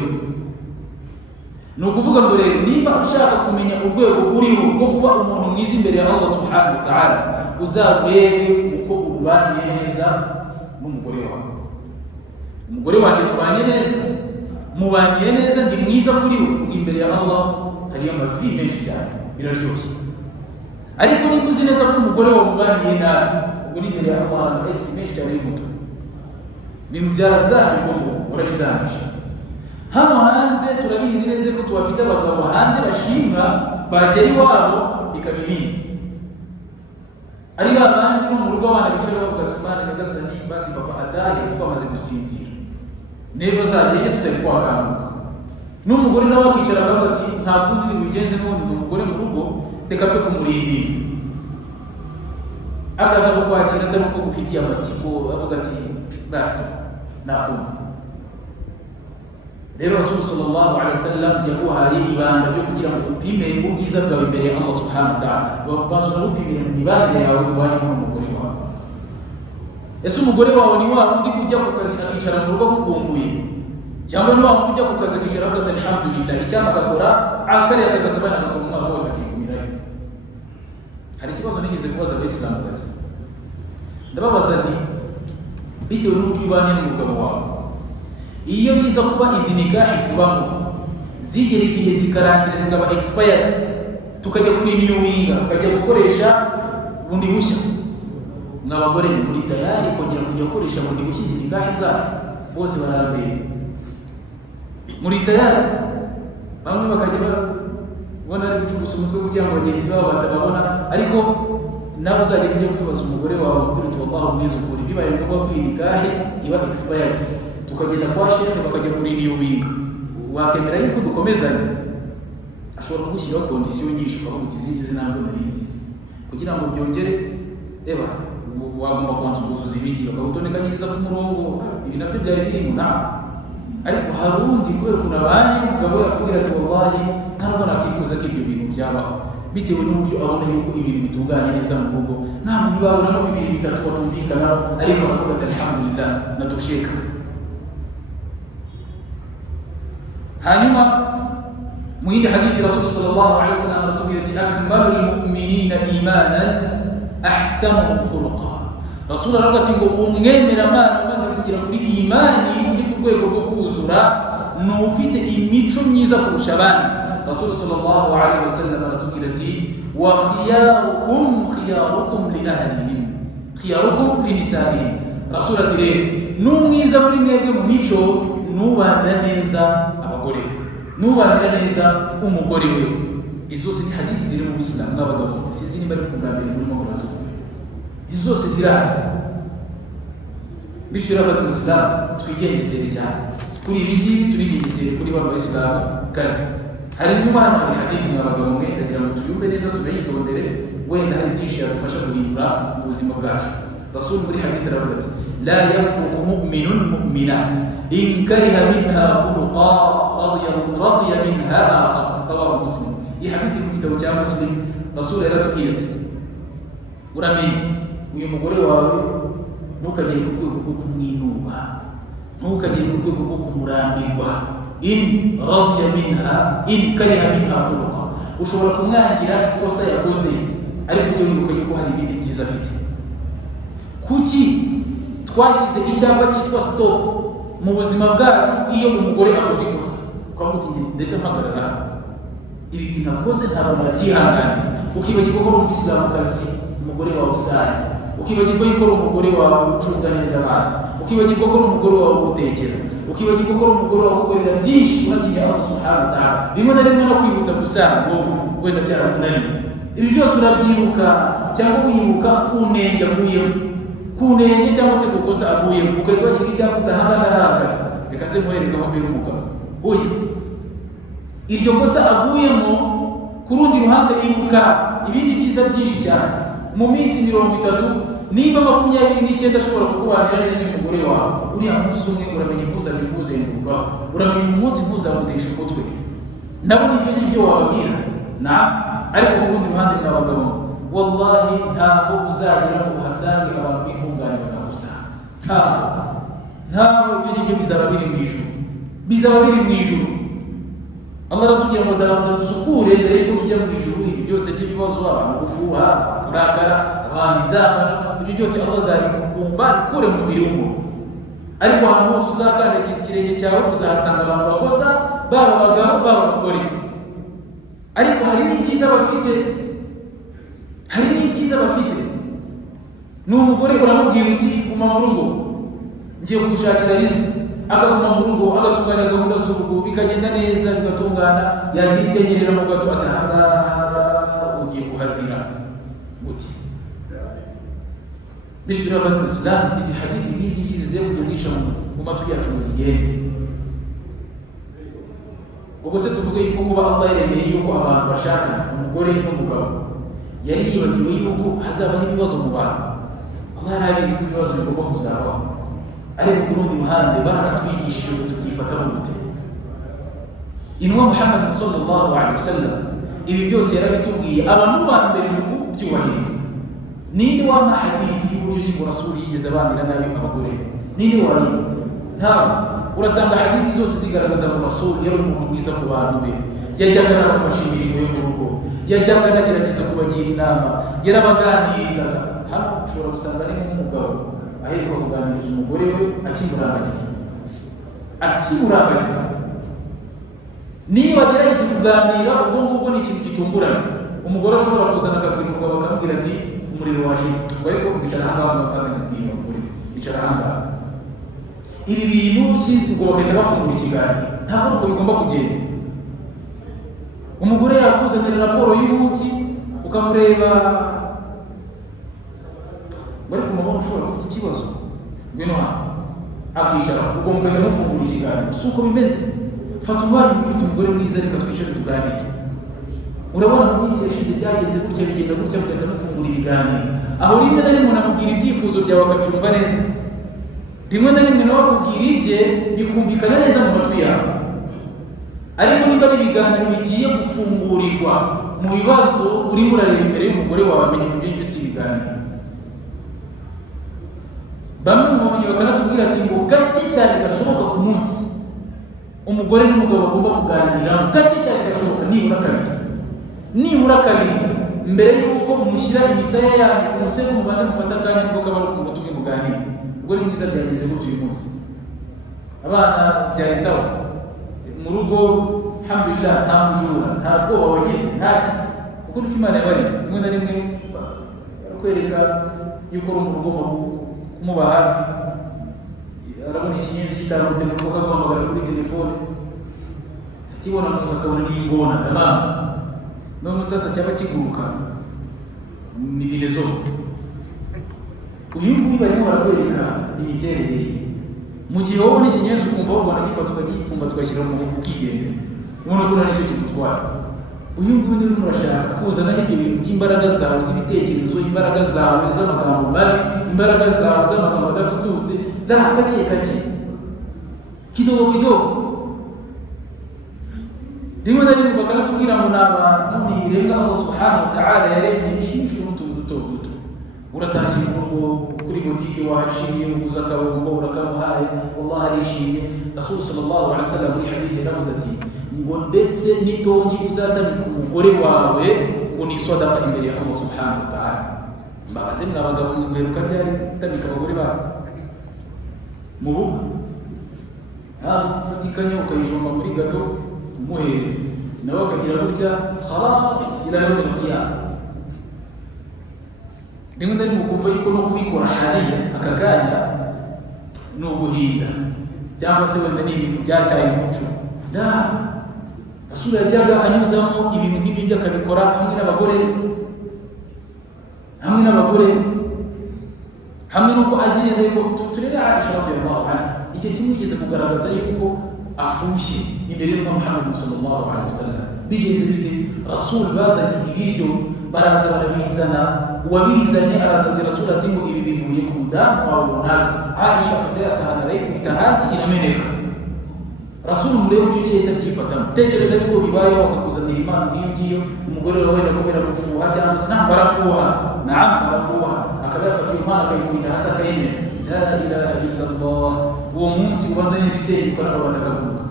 Ni ukuvuga ngo rero niba ushaka kumenya urwego uriho rwo kuba umuntu mwiza imbere ya Allah subhanahu wa ta'ala, uzarebe uko ubanye neza n'umugore wawe. Umugore wanjye tubanye neza, mubaniye neza, ndi mwiza kuri we, imbere ya Allah hariyo amavi menshi cyane, biraryoshye. Ariko niba uzi neza ko umugore wawe mubaniye nabi, ubwo imbere ya Allah hari amavi menshi cyane y'umutuku. Ibintu byarazamye ngo urabizamisha. Hano hanze turabizi neza ko tubafite abagabo hanze bashimwa, bagera iwabo bikaba ibindi. Ari babandi no mu rugo abana bicara bavuga ati Mana nyagasani basi papa atahe twamaze gusinzira. n'ejo azagenda tutari twakanguka. N'umugore nawe akicara akavuga ati nta kundi bigenze n'ubundi ndi umugore mu rugo, reka pfe kumurindira. Akaza kukwakira atari uko gufitiye amatsiko avuga ati basta nta kundi. Rero Rasul sallallahu alaihi wasallam yaguhaye ibanga ryo kugira ngo upime ubwiza bwawe imbere ya Allah subhanahu wa ta'ala. Babanza gupimira mu ibanga yawe ubanye n'umugore wawe. Ese umugore wawe ni wa undi kujya ku kazi akicara mu rugo gukumbuye, cyangwa ni wa undi kujya ku kazi akicara avuga ati alhamdulillah icyama agakora akari akazi akabana agakora umwaka wose akikumirayo. Hari ikibazo nigeze kubaza Abayisilamu kazi, ndababaza nti bitewe n'uburyo ubanye n'umugabo wawe, iyo biza kuba izi nikahi tubamo zigera igihe zikarangira zikaba expired, tukajya kuri new winga ukajya gukoresha bundi bushya, mwabagore ni muri tayari kongera kujya gukoresha bundi bushya izi nikahi zacu? Bose bararambeye muri tayari. Bamwe bakajya babona ari gucugusa umutwe kugira ngo bagenzi babo batababona, ariko nawe uzajya kujya kwibaza umugore wawe kuri tubaho mwiza ukuri bibaye ngombwa ko iyi nikahi iba expired, tukagenda kwa shehe bakajya kuri new wing, wakemera yuko dukomezanya? Ashobora kugushyiraho kondisiyo nyinshi ukavuga uti izi ngizi ntabwo nari nzizi, kugira ngo byongere wagomba kubanza kuzuza ibindi bakagutondekanyiriza ku murongo. Ibi nabyo byari biri mu nama, ariko hari undi kubera ukuntu abanye n'umugabo yakubwira ati wallahi ntabwo nakifuza ko ibyo bintu byabaho, bitewe n'uburyo abona yuko ibintu bitunganye neza mu rugo, nta muntu babona no ibintu bitatu batumvikana, ariko baravuga ati alhamdulillah natosheka. Hanyuma mu yindi hadithi Rasul sallallahu alaihi wasallam aratubwira ati akmalul mu'minina imanan ahsanuhum khuluqa. Rasul aravuga ati ngo umwemeramana umaze kugira kuri imani iri ku rwego rwo kuzura ni ufite imico myiza kurusha abandi. Rasul sallallahu alaihi wasallam aratubwira ati wa khiyarukum li ahlihim khiyarukum li nisa'ihim. Rasul ati rero n'umwiza muri mwebwe mu mico nubanira neza abagore, nubanira neza umugore we. Izo zose ni hadithi ziri mu Islam n'abagabo, sinzi niba ari kugambira muri mu rasul. Izo zose zirahari. Bishira mu Islam twigengesere cyane kuri ibi ngibi, turigengesere kuri bano Bayisilamu kazi. Hari n'ubana hari hadithi n'abagabo mwe ndagira ngo tuyumve neza tubayitondere, wenda hari byinshi yadufasha guhindura mu buzima bwacu. Rasul muri hadithi aravuga ati la yafruqu mu'minun mu'mina in kariha minha khuluqa radiya minha akhar. Rawahu Muslim. Iyi hadithi mu gitabo cya Muslim, Rasul yaratubwiye ati uramenye uyu mugore wawe ntukagere ku rwego rwo kumwinuba, ntukagere ku rwego rwo kumurambirwa. In radiya minha in kariha minha khuluqa, ushobora kumwangira ikosa yakoze ariko ujye wibuka yuko hari ibindi byiza afite. Kuki twashyize icyapa cyitwa stop mu buzima bwacu iyo umugore akoze ikosa? Ukavuga uti ndetse mpagarara hano, ibi bintu akoze ntabwo nabyihangane. Ukibagirwa ko uri umuyisilamukazi umugore wawe usaye, ukibagirwa yuko uri umugore wawe ucunga neza abantu, ukibagirwa ko uri umugore wawe ugutekera, ukibagirwa ko uri umugore wawe ukorera byinshi unatinya Allah subhanahu wa ta'ala. Rimwe na rimwe no kwibutsa gusanga wowe wenda byarakunaniye. Ibi byose urabyibuka cyangwa wibuka ku ntenge aguyemo, ku ntenge cyangwa se ku kosa aguyemo, ugahita washyira icyapa udahanga ndahagaze reka nze muhereka aho mbere umugabo. Oya, iryo kosa aguyemo ku rundi ruhande ibuka ibindi byiza byinshi cyane. Mu minsi 30 niba 29 ashobora kukubanira neza umugore wawe, uriya munsi umwe uramenye kuzengurukaho, uramenye umunsi mpuzagutesha umutwe. Nabo nibyo nibyo wababwira na ariko ku rundi ruhande n'abagabo, wallahi ntaho uzagera ngo uhasange abantu bikungana bakagusa. Ntaho ibyo nibyo bizaba biri mu ijuru, bizaba biri mu ijuru. Allah aratubwira ngo azabanza dusukure mbere yuko tujya mu ijuru. Ibi byose by'ibibazo, abantu gufuha, kurakara, abantu inzangano, ibyo byose Allah azabikukumba bikure mu mubiri w'umuntu. Ariko ahantu hose uzakandagiza ikirenge cyawe uzahasanga abantu bakosa, baba abagabo baba abagore. Ariko hari n'ibyiza bafite, hari n'ibyiza bafite. N'umugore uramubwira uti guma mu rugo ngiye kugushakira riziki, akaguma mu rugo agatunganya gahunda z'urugo bikagenda neza bigatungana, yagira icyenyerera mu gato atahangaha ugiye kuhazira gute. bishira va Islam izi hadithi hizi zize kuzica mu matwi yacu muzigende. Ubwo se tuvuge yuko kuba Allah yaremeye yuko abantu bashaka umugore n'umugabo yari yibagiwe yuko hazabaho ibibazo mu bantu. Allah yarabizi ko ibibazo bigomba kuzabaho, ariko ku rundi ruhande baratwigishije ngo tubyifata mu gute. Intumwa Muhammad sallallahu alaihi wasallam ibi byose yarabitubwiye abantu ba mbere mu kubyubahiriza. Ninde wama hadithi y'uburyo ki Rasuli yigeze abandira nabi abagore? Ninde wari? Ntawe. Urasanga hadithi zose zigaragaza ko Rasuli yari umuntu mwiza ku bantu be, yajyaga n'abafasha imirimo yo mu rugo, yajyaga anagerageza kubagira inama, yarabaganirizaga. Hano ushobora gusanga ari nk'umugabo aheruka kuganiriza umugore we akimurambagiza. Niyo bagerageje kuganira ubwo ngubwo ni ikintu gitunguranye, umugore ashobora kuzana akabwira umugabo akamubwira ati umuriro washize, ariko bicara ahangaha mumaze kubwira umugore bicara ahangaha. Ibi bintu ngo bagahita bafungura ikiganiro, ntabwo uko bigomba kugenda. Umugore yakuzanira raporo y'umunsi ukamureba bari kumubona ushobora gufite ikibazo, ngwino hano akicara, ubwo mugahita mufungura ikiganiro. Si uko bimeze. Fata umwanya mwite umugore mwiza, reka twicare tuganire. Urabona mu minsi yashize byagenze gutya bigenda gutya, mugahita mufungura ibiganiro. Aho rimwe na rimwe unamubwira ibyifuzo byawe akabyumva neza, rimwe na rimwe nawe akubwira ibye bikumvikana neza mu matwi yawe. Ariko niba ari ibiganiro bigiye gufungurirwa mu bibazo urimo urareba imbere y'umugore wawe, amenye mu byo byose ibiganiro. Bamwe mu bamenyi bakanatubwira ati ngo gake cyane gashoboka ku munsi umugore n'umugabo bagomba kuganira, gake cyane gashoboka, nibura kabiri mbere y'uko mushyira imisaya yanyu ku musego, mubanze mufata akanya nibwo kaba ari umunota umwe muganira. Umugore mwiza byagenze gute uyu munsi? Abana byari sawa mu rugo? Alhamdulillah, nta mujura, nta bwoba wagize, ntaki, kuko niko Imana yabaremye. Rimwe na rimwe barakwereka yuko uri umuntu ugomba kumuba hafi. Arabona ikinyenzi gitambutse mu rugo akaguhamagara kuri telefone, akibona muza akabona n'ingona tamama, none sasa cyaba kiguruka ni binezo. Uyu nguyu barimo barakwereka imiterere. Mu gihe wowe n'ikinyenzi ukumva wabona gifata ukagipfumba tugashyira mu mufuka ukigenda, ubona ko nicyo kigutwara. Uyu nguyu niwe urashaka kuzanaho ibyo bintu by'imbaraga zawe z'ibitekerezo, imbaraga zawe z'amagambo mabi, imbaraga zawe z'amagambo adafututse, gake gake, kidogo kidogo. Rimwe na rimwe bakanatubwira ngo n'abantu ni ibiremwa Allah subhanahu wa ta'ala yaremye byinshi n'utuntu duto duto. Uratashye mu rugo kuri botike wahaciye, uguza akabombo urakamuhaye, wallahi arishimye. Rasul sallallahu alaihi wasallam muri hadithi yaravuze ati ngo ndetse n'itonyi uzatamika umugore wawe ngo ni sadaka imbere ya Allah subhanahu wa ta'ala. Mbabaze mwabagabo mweruka ryari tamika abagore babo mu rugo? Fatikanya ukayijomba muri gato umuhereza, nawe akagira gutya khalas ila yawm al-qiyamah. Rimwe na rimwe ukumva yuko no kubikora hariya akaganya ni uguhinda, cyangwa se wenda ni ibintu byataye umuco. Rasuli yajyaga anyuzamo ibintu nk'ibi akabikora hamwe n'abagore, hamwe nuko azi neza yuko turebe Aisha radhiyallahu anha igihe kimwe yigeze kugaragaza yuko afushye imbere ya Muhammad sallallahu alaihi wasallam. Bigenze bite? Rasul bazanye ibiryo baraza barabizana, uwabizanye arazabwira Rasul ati ngo ibi bivuye ku mudamu wawe runaka. Aisha afata ya sahani arayikubita hasi irameneka. Rasul murebe uburyo cyese abyifatamo. Tekereza yuko bibayeho bakakuzanira impano nk'iyo ngiyo, umugore wawe wenda kubera gufuha cyangwa se ntabwo barafuha, barafuha, akabafata impano akayikubita hasi akayemera. La ilaha illa Allah. Uwo munsi ubanza n'izisenyuka n'abana bakaguruka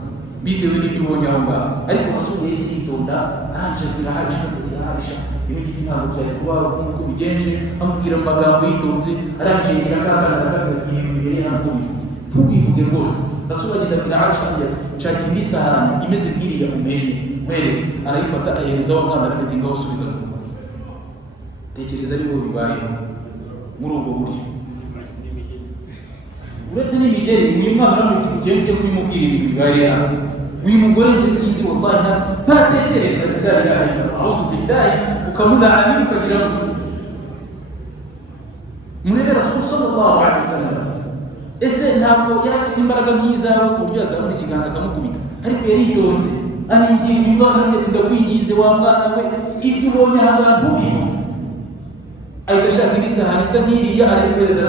bitewe n'ibyo ubonye aho ngaho. Ariko Rasul yahise yitonda, arangije Aisha ati Aisha ibi ngibi ntabwo byari kubaho nk'uko bigenje, amubwira mu magambo yitonze, arangije ngira kakana akakatiye imbere y'ahantu ntubivuge rwose. Rasul agenda abwira Aisha ati nshaka indi sahani imeze nk'iriya mwereke. Arayifata ahereza wa mwana arabati ngaho usubiza mu rugo. Tekereza ariho bibayeho muri ubwo buryo. Uretse n'imigeri, uyu mwana aramutse ugende kubimubwira ibintu bibaye hano, uyu mugore njye sinzi wallahi ntatekereza a'udhu billahi ukamulaani ukagira ngo murebe Rasul Rasul sallallahu alaihi wasallam ese ntabwo yari afite imbaraga nk'izawe ku buryo yazamura ikiganza akamukubita, ariko yaritonze aniginga imana ndetse ndakwinginze wa mwana we ibyo ubonye aha ntubivuge. Ahita ashaka indi sahani isa nk'iriya arayipereza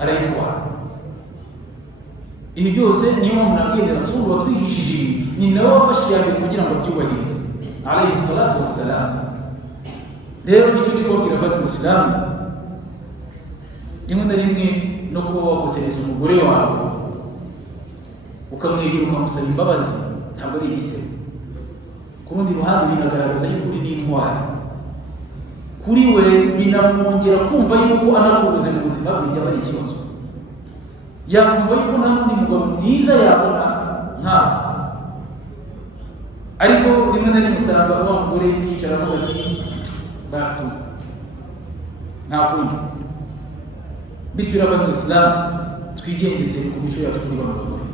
arayitwara. Ibi byose niyo mpamvu nabwiye Rasul watwigishije ibi, ni nawe wafashe iya mbere kugira ngo abyubahirize alayhi salatu wassalam. Rero icyo ndi kubabwira abandi Isilamu, rimwe na rimwe no kuba wakosereza umugore wawe ukamwegera ukamusaba imbabazi ntabwo ari igisebo. Ku rundi ruhande binagaragaza yuko uri n'intwari kuri we, binamwongera kumva yuko anakubuze mu buzima bwe byaba ari ikibazo. Yakumva yuko nta n'undi mugabo mwiza yabona nkawe. Ariko rimwe na rimwe usanga wa mugore yicara avuga ati basi tu nta kundi. Bityo urava mu Isilamu twigengesere ku mico yacu kuri bano bagore.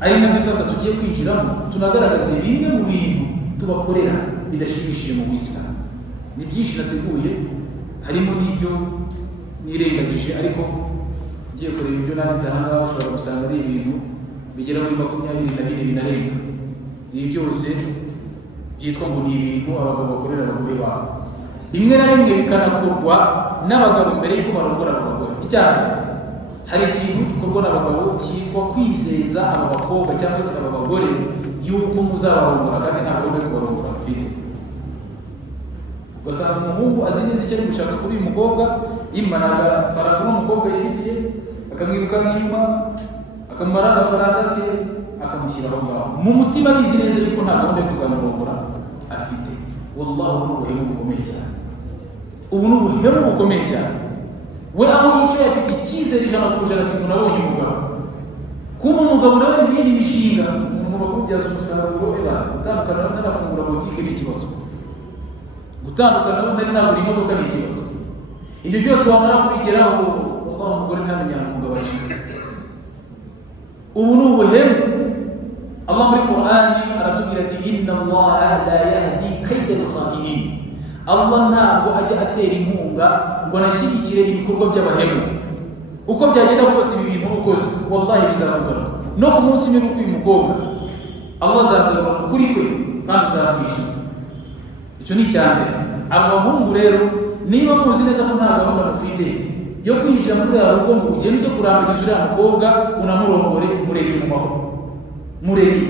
Ari nabyo sasa tugiye kwinjiramo, tunagaragaze bimwe mu bintu tubakorera bidashimishije mu Isilamu. Ni byinshi nateguye, harimo n'ibyo nirengagije, ariko ngiye kureba ibyo nanditse aha ngaha ushobora gusanga ari ibintu bigera muri 24 binarenga. Ibi byose byitwa ngo ni ibintu abagabo bakorera abagore babo, rimwe na rimwe bikanakorwa n'abagabo mbere y'uko barongora abagore. Icyane hari ikintu gikorwa n'abagabo cyitwa kwizeza aba bakobwa cyangwa se aba bagore yuko muzabarongora kandi nta gahunda yo kubarongora bafite. Ugasanga umuhungu azi neza icyo ari gushaka kuri uyu mukobwa, imana agafaranga n'umukobwa yifitiye akamwirukana inyuma akamara agafaranga ke akamushyira aho ngaho, mu mutima abizi neza yuko nta gahunda yo kuzamurongora afite. Wallahu ni ubuhemu bukomeye cyane. Ubu ni ubuhemu bukomeye cyane. We aho yicaye afite icyizere ijana ku ijana ati nabonye umugabo. Kuba umugabo nawe ni iyindi mishinga, umuntu bakubyaza umusaruro we gutandukana n'arafungura botike ni ikibazo, gutandukana n'undi nagura imodoka ni ikibazo. Ibyo byose wamara kubigeraho, wallahi umugore ntamenye ahantu umugabo ari. Ubu ni ubuhemu. Allah muri Qur'ani aratubwira ati inna Allaha la yahdi kayda al-kha'inin. Allah ntabwo ajya atera inkunga ngo anashyigikire ibikorwa by'abahemu. Uko byagenda kose ibi bintu ukoze wallahi bizakugaruka. No ku munsi umwe uyu mukobwa Allah azagaruka kuri kwe kandi azamwishyura. Icyo ni cyane. Abahungu rero niba muzi neza ko nta gahunda mufite yo kwinjira muri ya rugo ngo ugende ujye kurambagiza uriya mukobwa unamurongore, mureke mu mahoro, mureke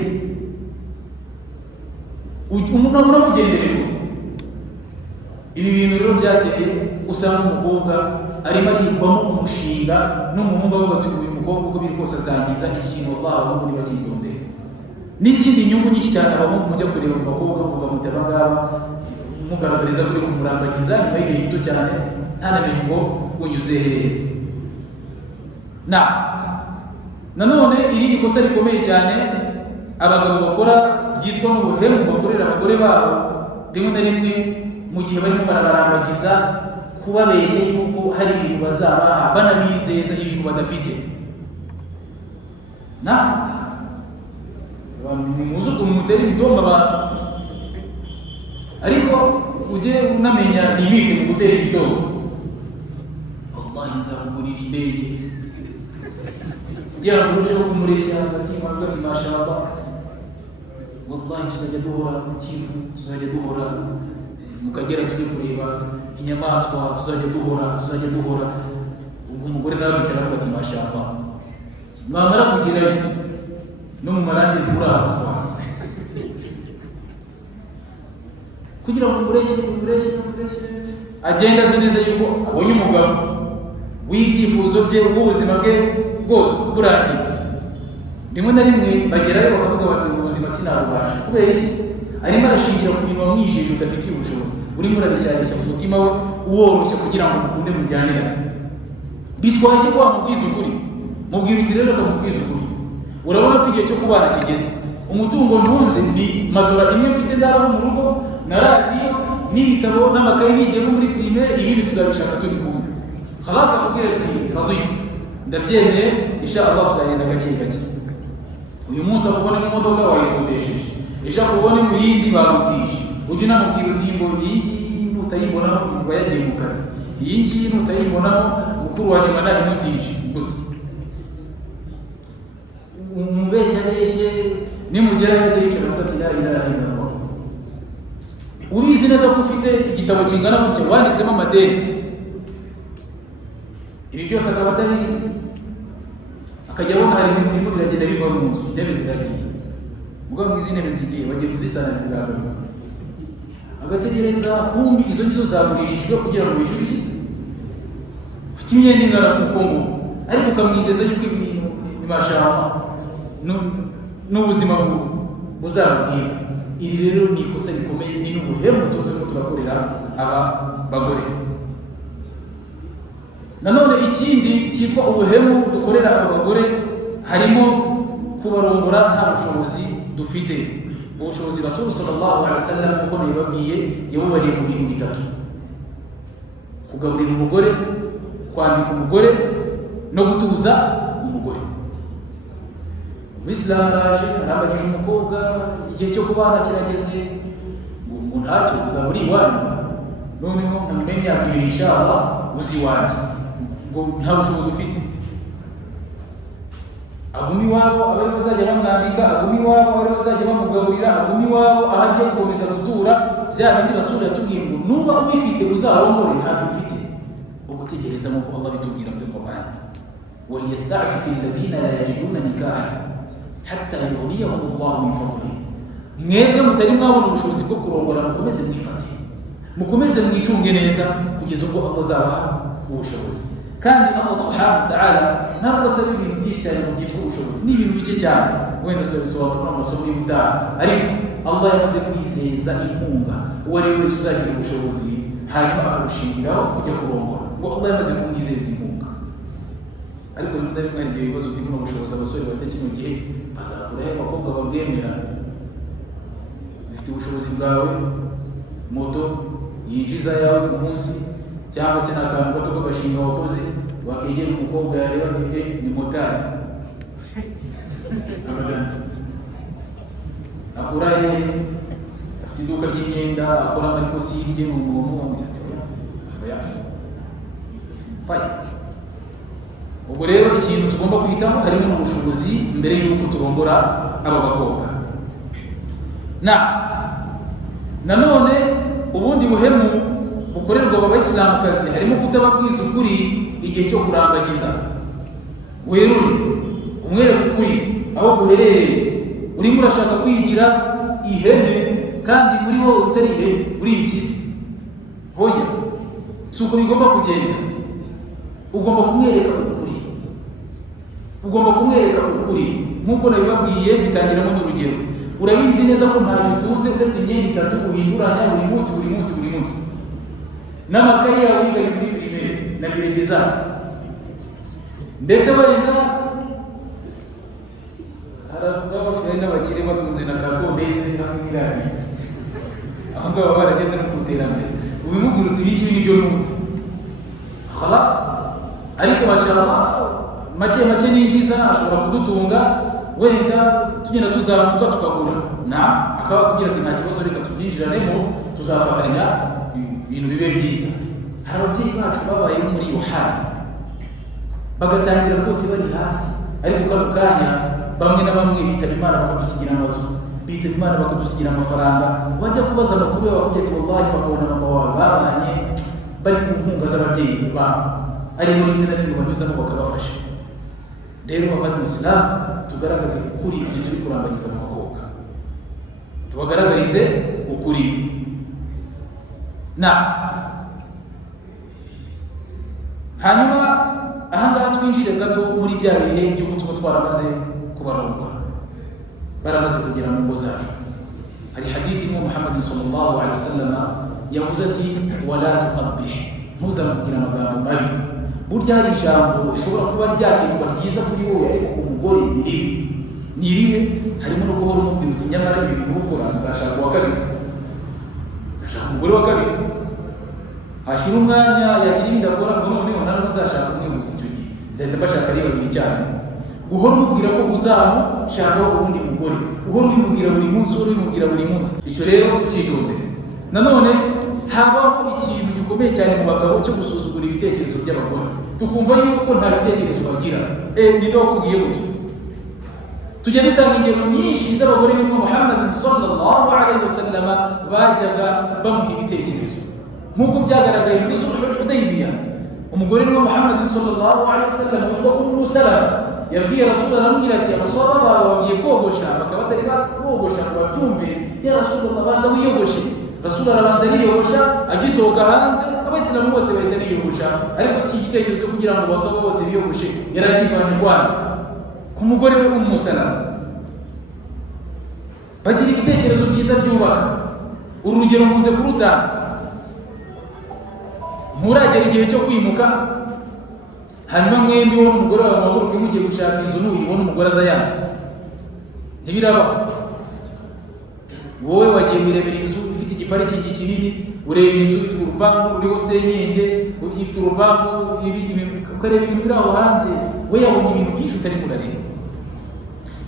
umuntu mugendererwa. Ibi bintu rero byateye usanga umukobwa arimo arihirwamo umushinga n'umuhungu avuga ati uyu mukobwa uko biri kose azangiza iki kintu, wallahi abahungu ntibakitondere. N'izindi nyungu nyinshi cyane abahungu mujya kureba mu bakobwa muvuga muti abangaba mugaragariza kuri kumurambagiza nyuma y'igihe gito cyane ntanamenye ngo unyuze hehe. Nanone irindi kosa rikomeye cyane abagabo bakora byitwa n'ubuhemu bakorera abagore babo, rimwe na rimwe mu gihe barimo barabarambagiza kubabeshya yuko hari ibintu bazabaha banabizeza ibintu badafite. Muzi ukuntu mutera imitoma abantu, ariko ujye unamenya limite mu gutera imitoma. Wallahi nzakugurira indege kugira ngo urusheho kumureshya hagati ati mashallah, wallahi tuzajya duhora mu Kivu, tuzajya duhora mu Kagera tujye kureba inyamaswa, tuzajya duhora. Ubwo umugore nawe akicara avuga ati mashallah. Mwamara kugerayo no mu marangi urahatwara kugira ngo umureshye agenda azi neza yuko abonye umugabo w'ibyifuzo bye, w'ubuzima bwe bwose burangiye. Rimwe na rimwe bagerayo bakavuga bati ubuzima sinabubasha. Kubera iki? Arimo arashingira ku bintu wamwijeje udafitiye ubushobozi, urimo urabishyashya mu mutima we uworoshya kugira ngo mukunde mujyanirane. Bitwaye iki ko wamubwiza ukuri? Mubwira uti rero akamubwiza ukuri, urabona ko igihe cyo kubana kigeze. Umutungo ntunze ni matora imwe mfite ndaro mu rugo na radiyo n'ibitabo n'amakayi nigiyemo muri primaire, ibindi tuzabishaka turi kumwe. Khalas akubwira ati radiyo ndabyemeye, insha Allah tuzagenda gake gake. Uyu munsi akubona mu modoka wayikodesheje, ejo akubone mu yindi barutije, ujye unamubwira uti ngo iyi nutayibona no kuva yagiye mu kazi, iyi ngiyi nutayibonamo mukuru wa nyuma nayimutije gute umubeshye nimugerayo ajya yicara avuga ati la ilaha illallah. Urizi neza ko ufite igitabo kingana gutya wanditsemo amadeni, ibi byose akaba atabizi, akajya abona hari ibintu birimo biragenda biva mu nzu, intebe ziragiye, mugabo mwizi intebe zigiye bagiye kuzisana zizagaruka, agategereza kumbi izo ngizo zagurishijwe kugira ngo wishyure ufite imyenda ingana kuko ngo ariko ukamwizeza yuko ibintu bimashaka n'ubuzima buzaba bwiza. Iri rero ni ikosa rikomeye, ni n'ubuhemu turimo turakorera aba bagore. Nanone ikindi cyitwa ubuhemu dukorera aba bagore harimo kubarongora nta bushobozi dufite. Ubushobozi Rasul sallallahu alaihi wasallam uko nabibabwiye yabubariye mu bintu bitatu: kugaburira umugore, kwambika umugore no gutuza umugore. Umuyisilamu araje arambagije umukobwa, igihe cyo kubana kirageze, ngo ntacyo uzaburi iwanyu, noneho nyuma y'imyaka 2 inshallah uzi iwanyu, ngo nta bushobozi ufite. Aguma iwabo abari bazajya bamwambika, aguma iwabo abari bazajya bamugaburira, aguma iwabo aho agiye gukomeza gutura. Bya bindi Rasul yatubwiye ngo nuba ubifite uzarongore, ntabwo ufite ugutegereza nk'uko Allah bitubwira muri Qur'an, waliyasta'fifu alladhina la yajiduna nikaha hatta yughniyahum Allahu min fadlihi. Mwebwe mutari mwabona ubushobozi bwo kurongora, mukomeze mwifate, mukomeze mwicunge neza kugeza ubwo Allah azabaha ubushobozi. Kandi Allah subhanahu wa ta'ala ntabwo asaba ibintu byinshi cyane mu byitwa ubushobozi, ni ibintu bike cyane, wenda tuzabisobanura mu masomo y'ubutaha, ariko Allah yamaze kwizeza inkunga uwo ari we wese uzagira ubushobozi hanyuma akabushingiraho kujya kurongora, ngo Allah yamaze kumwizeza inkunga. Ariko rimwe na rimwe hari igihe ibibazo uti buno bushobozi abasore bafite kino gihe bazakuraho abakobwa babwemera. Ufite ubushobozi bwawe, moto yinjiza yawe ku munsi, cyangwa se n'akantu gato k'agashinga wakoze, wakegera umukobwa yareba ati ni motari abaganda akora he, afite iduka ry'imyenda, akora ariko sirye, ni umuntu wamujyate oya. Ubwo rero ikintu tugomba kwitaho harimo n'ubushobozi mbere y'uko turongora aba bakobwa. Nanone ubundi buhemu bukorerwa abayisilamukazi harimo kutababwiza ukuri igihe cyo kurambagiza. Werure umwereka ukuri aho guherereye. Urimo urashaka kwigira ihene kandi muri wowe utari ihene, uri impyisi. Hoya, si uko bigomba kugenda. Ugomba kumwereka ukuri, ugomba kumwereka ukuri nk'uko nabibabwiye. Bitangiramo n'urugero. Urabizi neza ko ntacyo utunze uretse imyenda 3 uhinduranya buri munsi, n'amakayi yawe wiga muri primaire na biregeza, ndetse wenda haravuga bafite n'abakire batunze na katomeze hamwe n'irani, aho ngabo barageze no kuterambere. Ubimubwira uti ibyo ni byo ntunze khalas, ariko mashallah make ninjiza ashobora kudutunga, wenda tugenda tuzamuka tukagura akaba akubwira ati nta kibazo, reka tubyinjiranemo tuzafatanya ibintu bibe byiza. Hari ababyeyi bacu babaye muri iyo hali, bagatangira rwose bari hasi, ariko kano kanya bamwe na bamwe bitaba Imana bakadusigira amazu, bitaba Imana bakadusigira amafaranga. Wajya kubaza amakuru yabo bakubwira ati wallahi papa na mama wawe babanye bari ku nkunga z'ababyeyi babo, ariko rimwe na rimwe banyuzamo bakabafasha. Rero bavandimwe Isilamu, tugaragaze ukuri igihe turi kurambagiza abakobwa, tubagaragarize ukuri. Hanyuma ahangaha twinjire gato muri bya bihe by'uko tuba twaramaze kubarongora, baramaze kugera mu ngo zacu. Hari hadithi imwe Muhammad sallallahu alaihi wasallam yavuze ati wala tuqabbih, ntuzamubwira amagambo mabi. Burya hari ijambo rishobora kuba ryakitwa ryiza kuri wowe, ariko ku mugore ni irihe? Harimo no guhora umubwira uti nyamara ibi bintu ukora nzashaka uwa kabiri, ndashaka umugore wa kabiri. Hashira umwanya yagira ibindi akora, ngo noneho nawe uzashaka umwe gusa, icyo gihe nzahita mbashaka ari babiri cyane. Guhora umubwira ko uzamushaka ubundi mugore, uhora ubimubwira buri munsi, icyo rero tukitondere. Nanone habaho ikintu gikomeye cyane mu bagabo cyo gusuzugura ibitekerezo by'abagore, tukumva yuko nta bitekerezo bagira. Ni no kubwiye gutyo. Tujya dutanga ingero nyinshi z'abagore b'Intumwa Muhammad sallallahu alaihi wasallam bajyaga bamuha ibitekerezo, nk'uko byagaragaye muri Sulhul Hudaybiyah. Umugore w'Intumwa Muhammad sallallahu alaihi wasallam witwa Salama yabwiye Rasulullah, aramubwira ati abaswahaba bawe bagiye kogosha, bakaba batari bogosha ngo babyumve. Ya Rasulullah, banza wiyogoshe. Rasulullah arabanza yiyogosha, agisohoka hanze abasilamu bose bahita biyogosha, ariko si igitekerezo cyo kugira ngo abaswahaba bose biyogoshe yari akivanye Rwanda ku mugore we Salama. Bagira ibitekerezo byiza byubaka. Urugero nkunze kurutanga, nturagera igihe cyo kwimuka hanyuma mwembi wowe n'umugore wawe muhaguruke mugiye gushaka inzu, nuyibona umugore aza yanga. Ntibiraba. Wowe wagiye wirebera inzu ifite igipariki kinini, ureba inzu ifite urupangu ruriho senyenge, ifite urupangu, ukareba ibintu biri aho hanze, we yabonye ibintu byinshi utari murareba.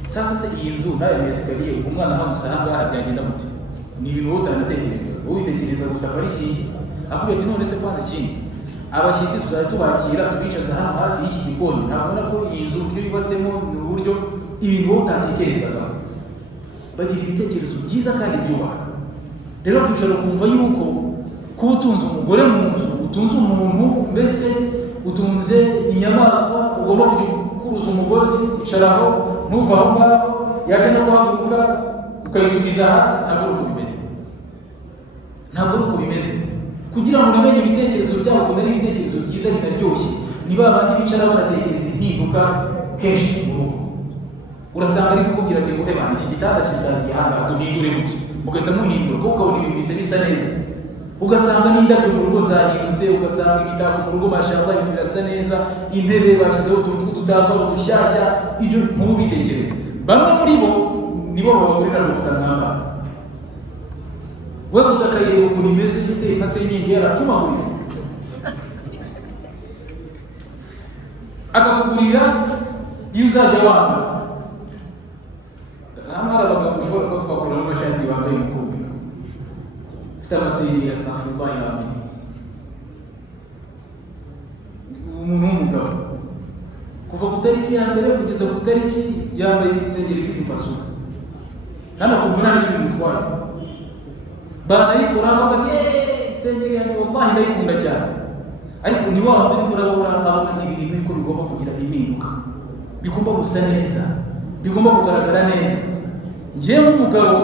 Sasa se iyi nzu nawe mesikariye umwana hamusa ahangaha byagenda gute? Ni ibintu wowe utanatekereza, wowe witekereza gusa parikingi. Akubwira ati none se kwanza ikindi, abashyitsi tuzajya tubakira tubicaza hano hafi y'iki gikoni, ntabona ko iyi nzu uburyo yubatsemo ni uburyo ibintu wowe utatekerezaga. Bagira ibitekerezo byiza kandi byubaka. Rero kwicara kumva yuko kuba utunze umugore mu nzu, utunze umuntu, mbese utunze inyamaswa, ugomba kuruza umugozi icaraho ntuva aho ngaho, yajya no guhaguruka ukayisubiza hasi. Ntabwo ari uko bimeze, ntabwo ari uko bimeze. Kugira ngo unamenye ibitekerezo byabo, kumenya ibitekerezo byiza binaryoshye, ni ba bandi bicara banatekereza impinduka kenshi mu rugo. Urasanga ari kukubwira ati ngo ebana iki gitanda kisaziye hano duhindure gutya, mugahita muhindura kuko ukabona ibintu bisa neza. Ugasanga n'indabyo mu rugo zahindutse, ugasanga imitako mu rugo mashallah ibintu birasa neza, intebe bashyizeho utuntu tw'udutambaro dushyashya. Ibyo ntubitekereze. Bamwe muri bo nibo babagurira no gusa nk'aba. We gusa akayireba ukuntu imeze iteye nka senyenge yarapfumaguritse, akakugurira iyo uzajya wambara. Hano hari abagabo dushobora kuba twakuramo amashati bambaye imikumi ufite amasenyenge astaghfirullah ilahi. Umuntu w'umugabo kuva ku tariki ya mbere kugeza ku tariki yambaye isengeri ifite ipasuka, hano kumva nta n'icyo bimutwara. Banayikora bati isengeri yanjye wallahi ndayikunda cyane, ariko ni wa wundi urimo urabona abona ibintu ko bigomba kugira impinduka, bigomba gusa neza, bigomba kugaragara neza. Njyewe nk'umugabo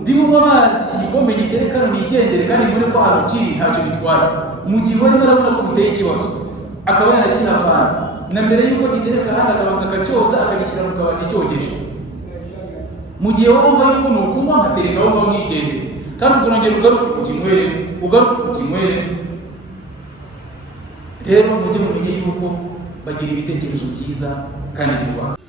ndi bunywa amazi, iki gikombe giterekano nigendere kandi mbone ko hari ukiri ntacyo bitwaye. Mu gihe barimo arabona ko biteye ikibazo akaba yanakihavana, na mbere y'uko gitereka hano akabanza akacyoza akagishyira mu kabati cyogeje. Mu gihe wumva yuko ni ukunywa nkatereka aho ngaho mwigendere, kandi ukonongera ugaruke ku kinywere. Rero mujye mumenye yuko bagira ibitekerezo byiza kandi byubaka.